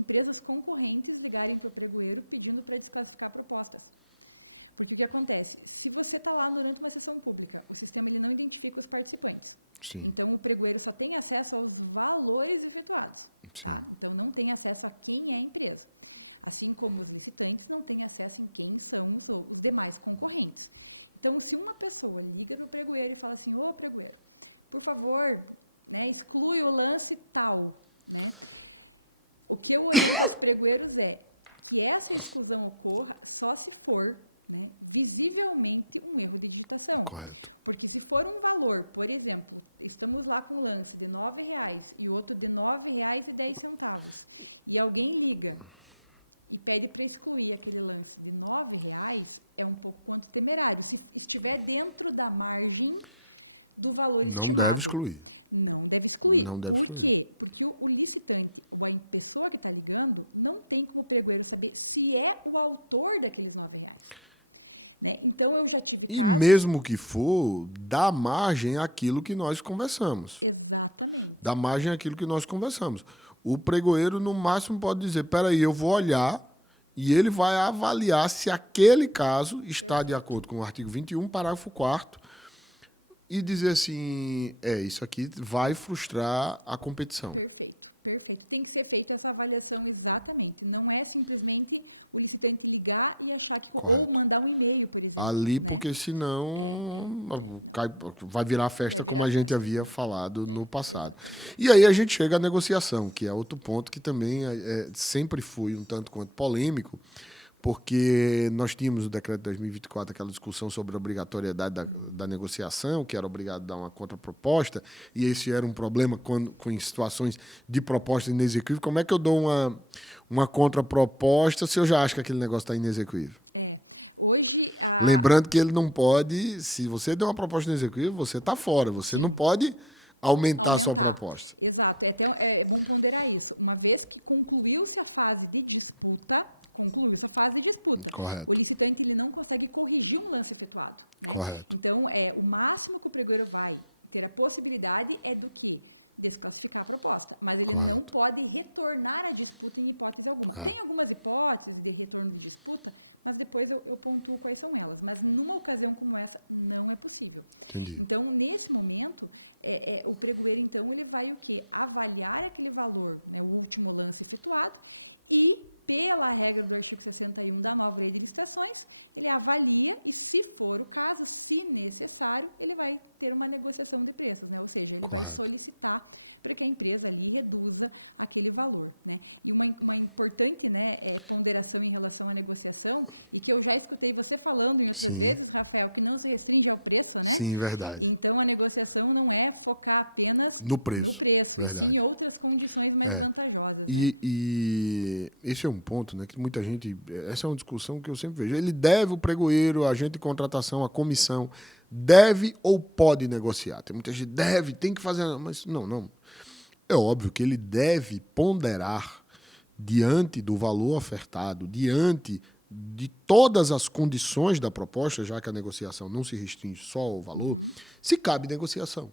empresas concorrentes ligarem para o pregoeiro pedindo para desclassificar a proposta. Porque o que acontece? Se você está lá durante uma sessão pública, o sistema ele não identifica os participantes. Sim. Então, o pregoeiro só tem acesso aos valores efetuados. Sim. Tá? Então, não tem acesso a quem é a empresa. Assim como os licitantes não têm acesso em quem são os demais concorrentes. Então, se uma pessoa liga no pregoeiro e fala assim, ô pregoeiro, por favor, né, exclui o lance tal. Né? O que eu oriento aos pregoeiros é que essa exclusão ocorra só se for, né, visivelmente um erro de digitação. Correto. Porque se for um valor, por exemplo, estamos lá com um lance de R$9 e outro de R$9,10, e alguém liga e pede para excluir aquele lance de R$9, é um pouco quanto temerário. Se estiver dentro da margem do valor... Não deve excluir. Não deve excluir. Não deve Por excluir. quê? Porque o licitante, ou a pessoa que está ligando, não tem como o pregoeiro saber se é o autor daqueles R$9. Né? Então, eu já tive... E mesmo que for, dá margem àquilo que nós conversamos. Exatamente. Dá margem àquilo que nós conversamos. O pregoeiro, no máximo, pode dizer, peraí, eu vou olhar e ele vai avaliar se aquele caso está de acordo com o artigo 21, parágrafo 4º, e dizer assim, isso aqui vai frustrar a competição. Perfeito. Tem que ser feita essa avaliação exatamente. Não é simplesmente o licitante ligar e achar que Correto. ou mandar um e-mail para ele. Ali, porque senão vai virar festa, como a gente havia falado no passado. E aí a gente chega à negociação, que é outro ponto que também sempre foi um tanto quanto polêmico, porque nós tínhamos o decreto de 2024, aquela discussão sobre a obrigatoriedade da negociação, que era obrigado a dar uma contraproposta, e esse era um problema em situações de proposta inexequível. Como é que eu dou uma contraproposta se eu já acho que aquele negócio está inexequível? Lembrando que ele não pode, se você der uma proposta inexequível, você está fora, você não pode aumentar a sua proposta. Exato. Então, vamos ponderar isso. Uma vez que concluiu-se a fase de disputa, Correto. o licitante ele não consegue corrigir um lance efetuado. Correto. Então, o máximo que o pregoeiro vai ter a possibilidade é do que? Desclassificar a proposta. Mas ele Correto. não pode retornar a disputa em hipótese alguma. Tem algumas hipóteses de retorno de disputa, mas depois eu pontuo quais são elas. Mas numa ocasião como essa, não é possível. Entendi. Então, nesse momento, o pregoeiro, então, ele vai o quê? Avaliar aquele valor, né, o último lance efetuado, e, pela regra do artigo 61 da nova lei de licitações, ele avalia e, se for o caso, se necessário, ele vai ter uma negociação de preços, né? Ou seja, ele vai solicitar para que a empresa ali reduza aquele valor. Né? E uma importante, né, ponderação em relação à negociação, e que eu já escutei você falando em outras vezes, Rafael, que não se restringe ao preço, né? Sim, verdade. Então, a negociação não é focar apenas no preço. Verdade. Em outras condições mais vantajosas. E esse é um ponto, né, que muita gente... Essa é uma discussão que eu sempre vejo. Ele deve, o pregoeiro, a agente de contratação, a comissão, deve ou pode negociar. Tem muita gente tem que fazer... Mas não. É óbvio que ele deve ponderar diante do valor ofertado, diante de todas as condições da proposta, já que a negociação não se restringe só ao valor, se cabe negociação.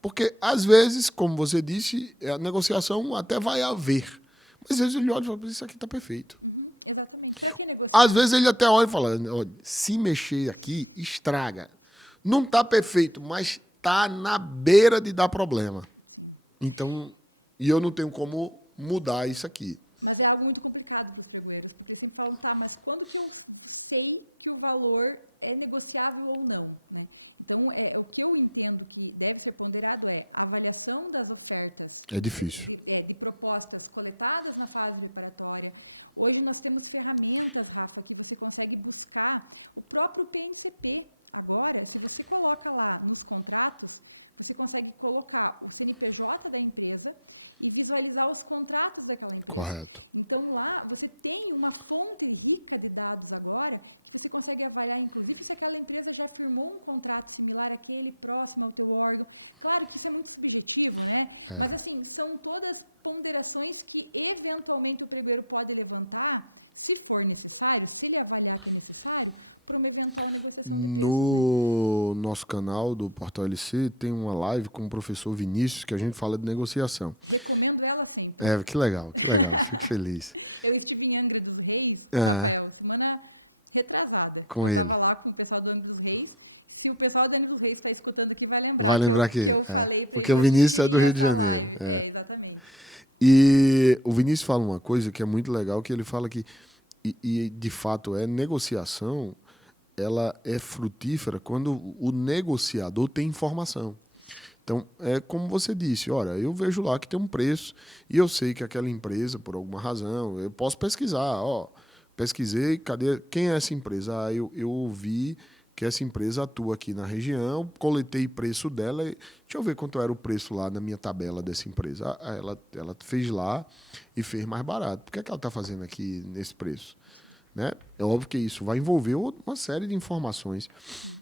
Porque, às vezes, como você disse, a negociação até vai haver. Mas, às vezes, ele olha e fala, isso aqui está perfeito. Às vezes, ele até olha e fala, olha, se mexer aqui, estraga. Não está perfeito, mas está na beira de dar problema. Então, e eu não tenho como mudar isso aqui. Mas é algo muito complicado do pregoeiro, porque você fala, mas quando que eu sei que o valor é negociável ou não? Né? Então, o que eu entendo que deve ser ponderado é a avaliação das ofertas. É difícil. De propostas coletadas na fase preparatória. Hoje nós temos ferramentas, Rafa, que você consegue buscar o próprio PNCP. Agora, se você coloca lá nos contratos, você consegue colocar o CNPJ da empresa e visualizar os contratos daquela empresa. Correto. Então, lá, você tem uma fonte rica de dados agora, que você consegue avaliar, inclusive, se aquela empresa já firmou um contrato similar àquele próximo ao teu órgão. Claro que isso é muito subjetivo, né? Mas, assim, são todas ponderações que, eventualmente, o pregoeiro pode levantar, se for necessário, se ele avaliar que é necessário, para uma eventual negociação. No nosso canal do Portal LC tem uma live com o professor Vinícius que a gente fala de negociação. Recomendo ela sempre. Que legal, fico feliz. Eu estive em Angra dos Reis, semana retrasada. Com ele. Eu estava lá com o pessoal do Angra dos Reis. Se o pessoal do Angra dos Reis está escutando aqui, vai lembrar. Vai lembrar que porque o Vinícius é do Rio de Janeiro. Exatamente. E o Vinícius fala uma coisa que é muito legal, que ele fala que, e de fato negociação, ela é frutífera quando o negociador tem informação. Então, é como você disse, olha, eu vejo lá que tem um preço e eu sei que aquela empresa, por alguma razão, eu posso pesquisar, pesquisei, quem é essa empresa? Eu ouvi que essa empresa atua aqui na região, coletei preço dela, deixa eu ver quanto era o preço lá na minha tabela dessa empresa. Ela fez lá e fez mais barato. Por que ela está fazendo aqui nesse preço? Né? É óbvio que isso vai envolver uma série de informações,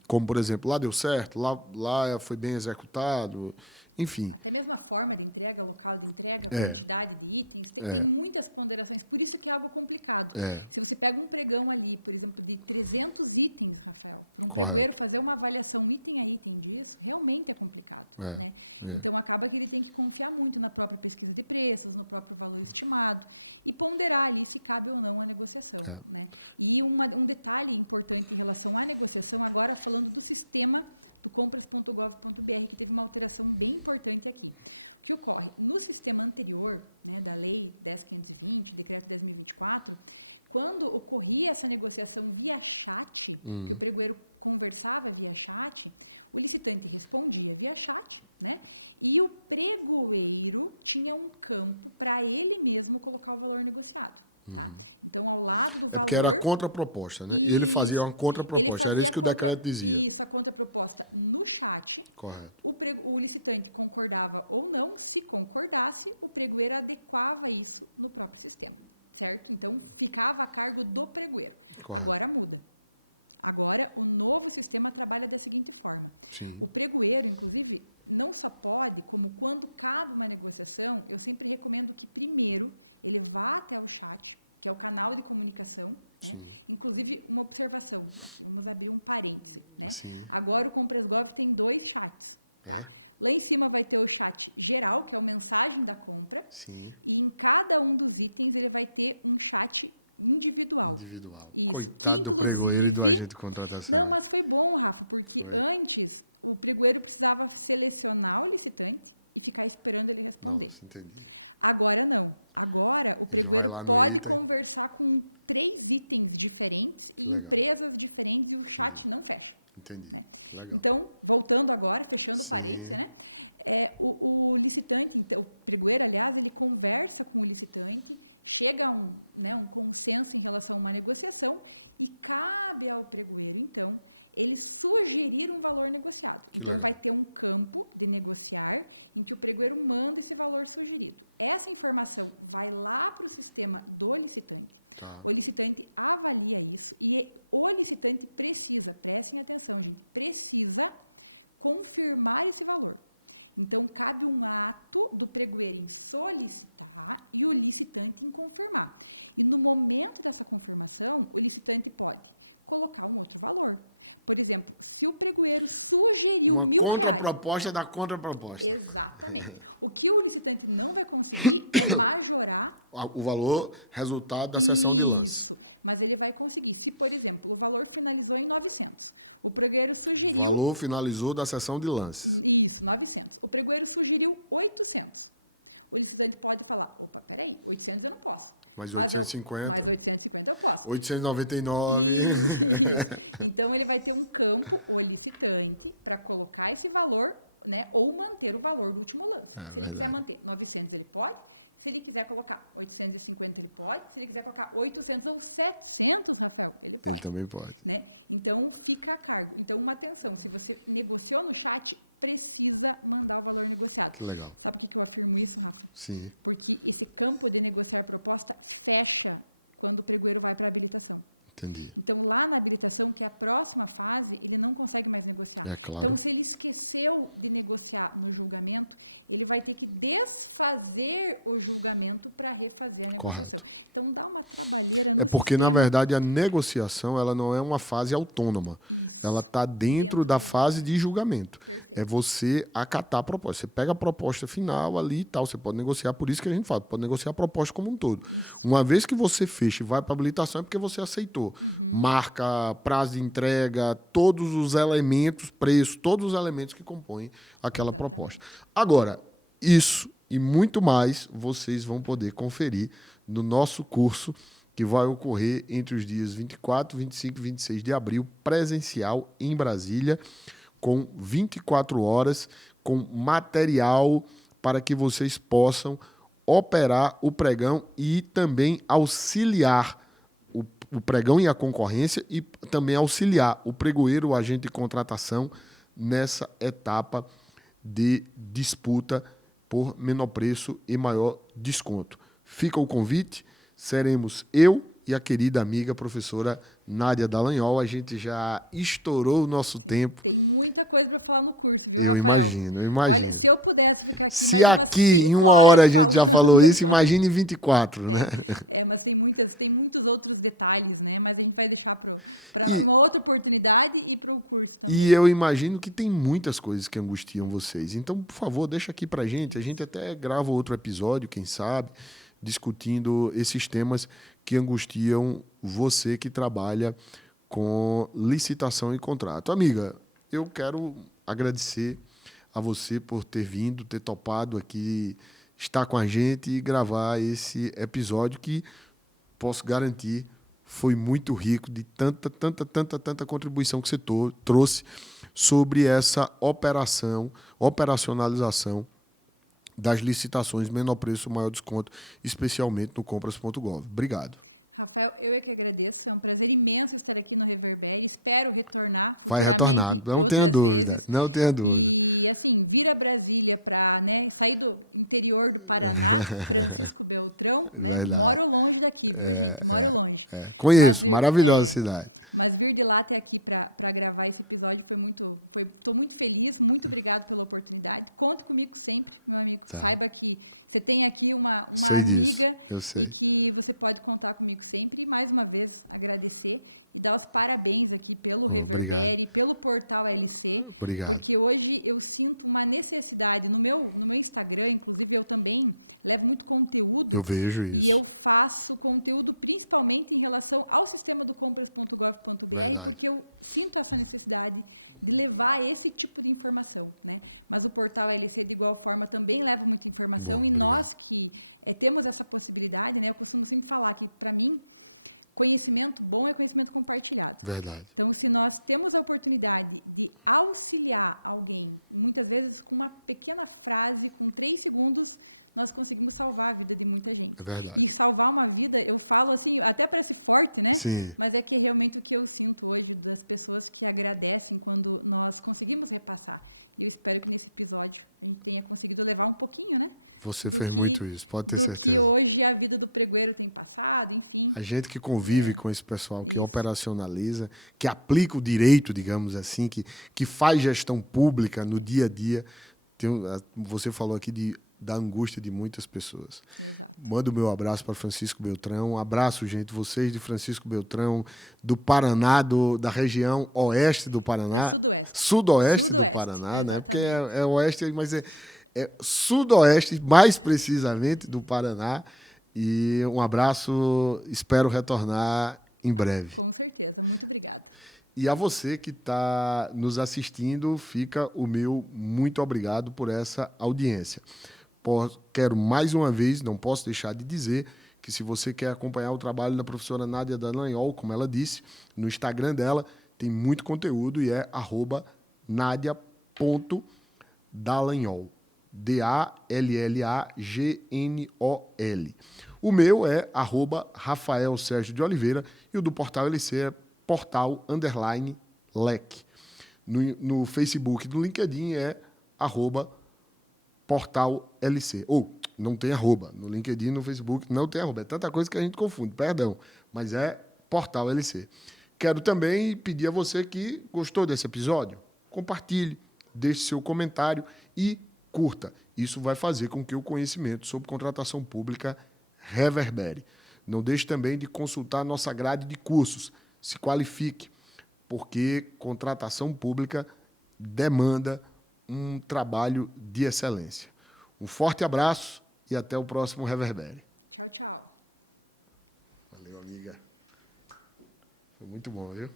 como, por exemplo, lá deu certo, lá foi bem executado, enfim. Da mesma forma de entrega, local de entrega, quantidade de itens, tem muitas ponderações, por isso que é algo complicado. Se você pega um pregão ali, por exemplo, de 300 itens, Rafael, correto, fazer uma avaliação item a item disso, realmente é complicado. Então, acaba que ele tem que confiar muito na própria pesquisa de preços, no próprio valor estimado, e ponderar aí se cabe ou não a negociação. Né? E um detalhe importante em relação à negociação, agora falando do sistema de compras.gov.br, que teve uma alteração bem importante aqui. O que ocorre? No sistema anterior, né, da lei 10.520, de 2024, quando ocorria essa negociação via chat, o pregoeiro conversava via chat, o licitante respondia via chat, né? E o pregoeiro tinha um campo para ele mesmo colocar o valor negociado. Então, ao lado do porque era a contraproposta, né? E ele fazia uma contraproposta, era isso que o decreto dizia. Isso, a contraproposta no chat. Correto. O licitante concordava ou não, se concordasse, o pregoeiro adequava isso no próprio sistema, certo? Então, ficava a cargo do pregoeiro. Correto. Agora muda. Agora, o novo sistema trabalha da seguinte forma. Sim. O pregoeiro, inclusive, não só pode, como quando cabe uma negociação, eu sempre recomendo que primeiro ele vá até o chat, que é o canal de comunicação. Sim. Né? Inclusive, uma observação, vamos abrir um parênteses. Né? Sim. Agora, o CompraGov tem 2 chats. Lá em cima vai ter o chat geral, que é a mensagem da compra. Sim. E em cada um dos itens ele vai ter um chat individual. Coitado do pregoeiro e do agente de contratação. Não, mas foi bom, Rafa, porque antes o pregoeiro precisava selecionar o licitante e ficar esperando ele responder. Nossa, entendi. Agora não. Agora ele vai lá no pode item. Conversar com 3 itens diferentes, que legal. empresas diferentes e o chat não quer. Entendi. Legal. Então, voltando agora, fechando o país, né? O licitante, o pregoeiro, aliás, ele conversa com o licitante, chega a um consenso em relação a uma negociação e cabe ao pregoeiro, então, ele sugerir um valor negociado. Que legal. Vai ter um campo de negociar em que o pregoeiro manda esse valor sugerido. Essa informação vai lá para o sistema do licitante. Tá. O licitante avalia isso e o licitante precisa, prestem atenção, gente, precisa confirmar esse valor. Então, cabe um ato do pregoeiro em solicitar e o licitante em confirmar. E no momento dessa confirmação, o licitante pode colocar um outro valor. Por exemplo, se o pregoeiro sugerir... Uma contraproposta da contraproposta. Exatamente. O que o licitante não vai conseguir majorar... O valor resultado da sessão de lance. Mas ele vai conseguir. Se, por exemplo, o valor finalizou em 900, o pregoeiro sugeriu... O valor finalizou da sessão de lances. Isso, 900. O pregoeiro sugeriu 800. O licitante pode falar, opa, peraí, 800 eu não posso. Mas 850... Mas 850 eu posso. 899... Então, ele vai ter um campo, o licitante, para colocar esse valor, né, ou manter o valor do último lance. Se ele quiser manter 900, ele pode. Se ele quiser colocar 850, ele pode. Se ele quiser colocar 800 ou 700, Rafael, ele também pode. Né? Então, fica a cargo. Então, uma atenção, se você negociou no chat, precisa mandar o valor negociado. Que legal. Sabe por que eu afirmo isso, Marcos? Sim. Porque esse campo de negociar a proposta fecha quando o pregoeiro vai para a habilitação. Entendi. Então, lá na habilitação, que é a próxima fase, ele não consegue mais negociar. É claro. Então, se ele esqueceu de negociar no julgamento, ele vai ter que desfazer o julgamento para refazer a Correto. negociação. Então, dá uma trabalheira. É porque, na verdade, a negociação ela não é uma fase autônoma. Ela está dentro da fase de julgamento. É você acatar a proposta. Você pega a proposta final ali e tal. Você pode negociar, por isso que a gente fala, pode negociar a proposta como um todo. Uma vez que você fecha e vai para a habilitação, é porque você aceitou. Marca, prazo de entrega, todos os elementos, preço, todos os elementos que compõem aquela proposta. Agora, isso e muito mais vocês vão poder conferir no nosso curso, que vai ocorrer entre os dias 24, 25 e 26 de abril, presencial em Brasília, com 24 horas, com material para que vocês possam operar o pregão e também auxiliar o pregão e a concorrência e também auxiliar o pregoeiro, o agente de contratação, nessa etapa de disputa por menor preço e maior desconto. Fica o convite, seremos eu e a querida amiga professora Nádia Dallagnol. A gente já estourou o nosso tempo. Muita coisa para falar no curso. Eu imagino. Mas se eu pudesse... Se aqui em 1 hora a gente já falou isso, imagine em 24, né? Mas tem muitos outros detalhes, né? Mas a gente vai deixar para uma outra oportunidade e para o curso. E eu imagino que tem muitas coisas que angustiam vocês. Então, por favor, deixa aqui pra gente. A gente até grava outro episódio, quem sabe, discutindo esses temas que angustiam você que trabalha com licitação e contrato. Amiga, eu quero agradecer a você por ter vindo, ter topado aqui, estar com a gente e gravar esse episódio que, posso garantir, foi muito rico de tanta contribuição que você trouxe sobre essa operacionalização das licitações menor preço, maior desconto, especialmente no compras.gov. Obrigado. Rafael, eu que agradeço. É um prazer imenso estar aqui na Reverber. Espero retornar. Vai retornar, não tenha dúvida, não tenha dúvida. E, assim, vir a Brasília para sair do interior do Paraná, Francisco Beltrão, Verdade. moro longe daqui. Longe. Conheço, maravilhosa cidade. Mas vir de lá até aqui para gravar esse episódio estou muito feliz, muito obrigada pela oportunidade. Conte comigo sempre, saiba que você tem aqui uma sei disso, eu sei. E você pode contar comigo sempre. E mais uma vez agradecer e dar os parabéns aqui pelo obrigado. Pelo portal LC. Obrigado. Porque hoje eu sinto uma necessidade no meu Instagram, inclusive eu também levo muito conteúdo. Eu vejo isso. E eu faço conteúdo principalmente em relação ao sistema do compras.gov.br. Verdade. Porque eu sinto essa necessidade de levar esse tipo de informação, né? Mas o portal LC, de igual forma, também leva muita informação. Bom, e obrigado. nós que temos essa possibilidade, né? Eu costumo sempre falar que, para mim, conhecimento bom é conhecimento compartilhado. Verdade. Então, se nós temos a oportunidade de auxiliar alguém, muitas vezes com uma pequena frase, com 3 segundos, nós conseguimos salvar a vida de muita gente. É verdade. E salvar uma vida, eu falo assim, até parece forte, né? Sim. Mas é que realmente o que eu sinto hoje das pessoas que agradecem quando nós conseguimos repassar. Eu espero que nesse episódio a gente tenha conseguido levar um pouquinho, né? Você fez muito isso, pode ter certeza. Hoje a vida do pregoeiro tem passado, enfim. A gente que convive com esse pessoal, que operacionaliza, que aplica o direito, digamos assim, que faz gestão pública no dia a dia, você falou aqui da angústia de muitas pessoas. Mando o meu abraço para Francisco Beltrão. Um abraço, gente, vocês de Francisco Beltrão, do Paraná, da região oeste do Paraná, sudoeste do Paraná, né? Porque é oeste, mas é sudoeste, mais precisamente, do Paraná. E um abraço, espero retornar em breve. Com certeza, muito obrigada. E a você que está nos assistindo, fica o meu muito obrigado por essa audiência. Quero mais uma vez, não posso deixar de dizer, que se você quer acompanhar o trabalho da professora Nádia Dallagnol, como ela disse, no Instagram dela tem muito conteúdo e é @nadia.dallagnol. DALLAGNOL. O meu é @Rafael Sérgio de Oliveira e o do Portal LC é portal_lec. No Facebook e no LinkedIn é @Portal LC. Não tem arroba. No LinkedIn e no Facebook não tem arroba. É tanta coisa que a gente confunde, perdão. Mas é Portal LC. Quero também pedir a você que gostou desse episódio, compartilhe, deixe seu comentário e curta. Isso vai fazer com que o conhecimento sobre contratação pública reverbere. Não deixe também de consultar nossa grade de cursos. Se qualifique, porque contratação pública demanda um trabalho de excelência. Um forte abraço e até o próximo Reverbere. Tchau, tchau. Valeu, amiga. Foi muito bom, viu?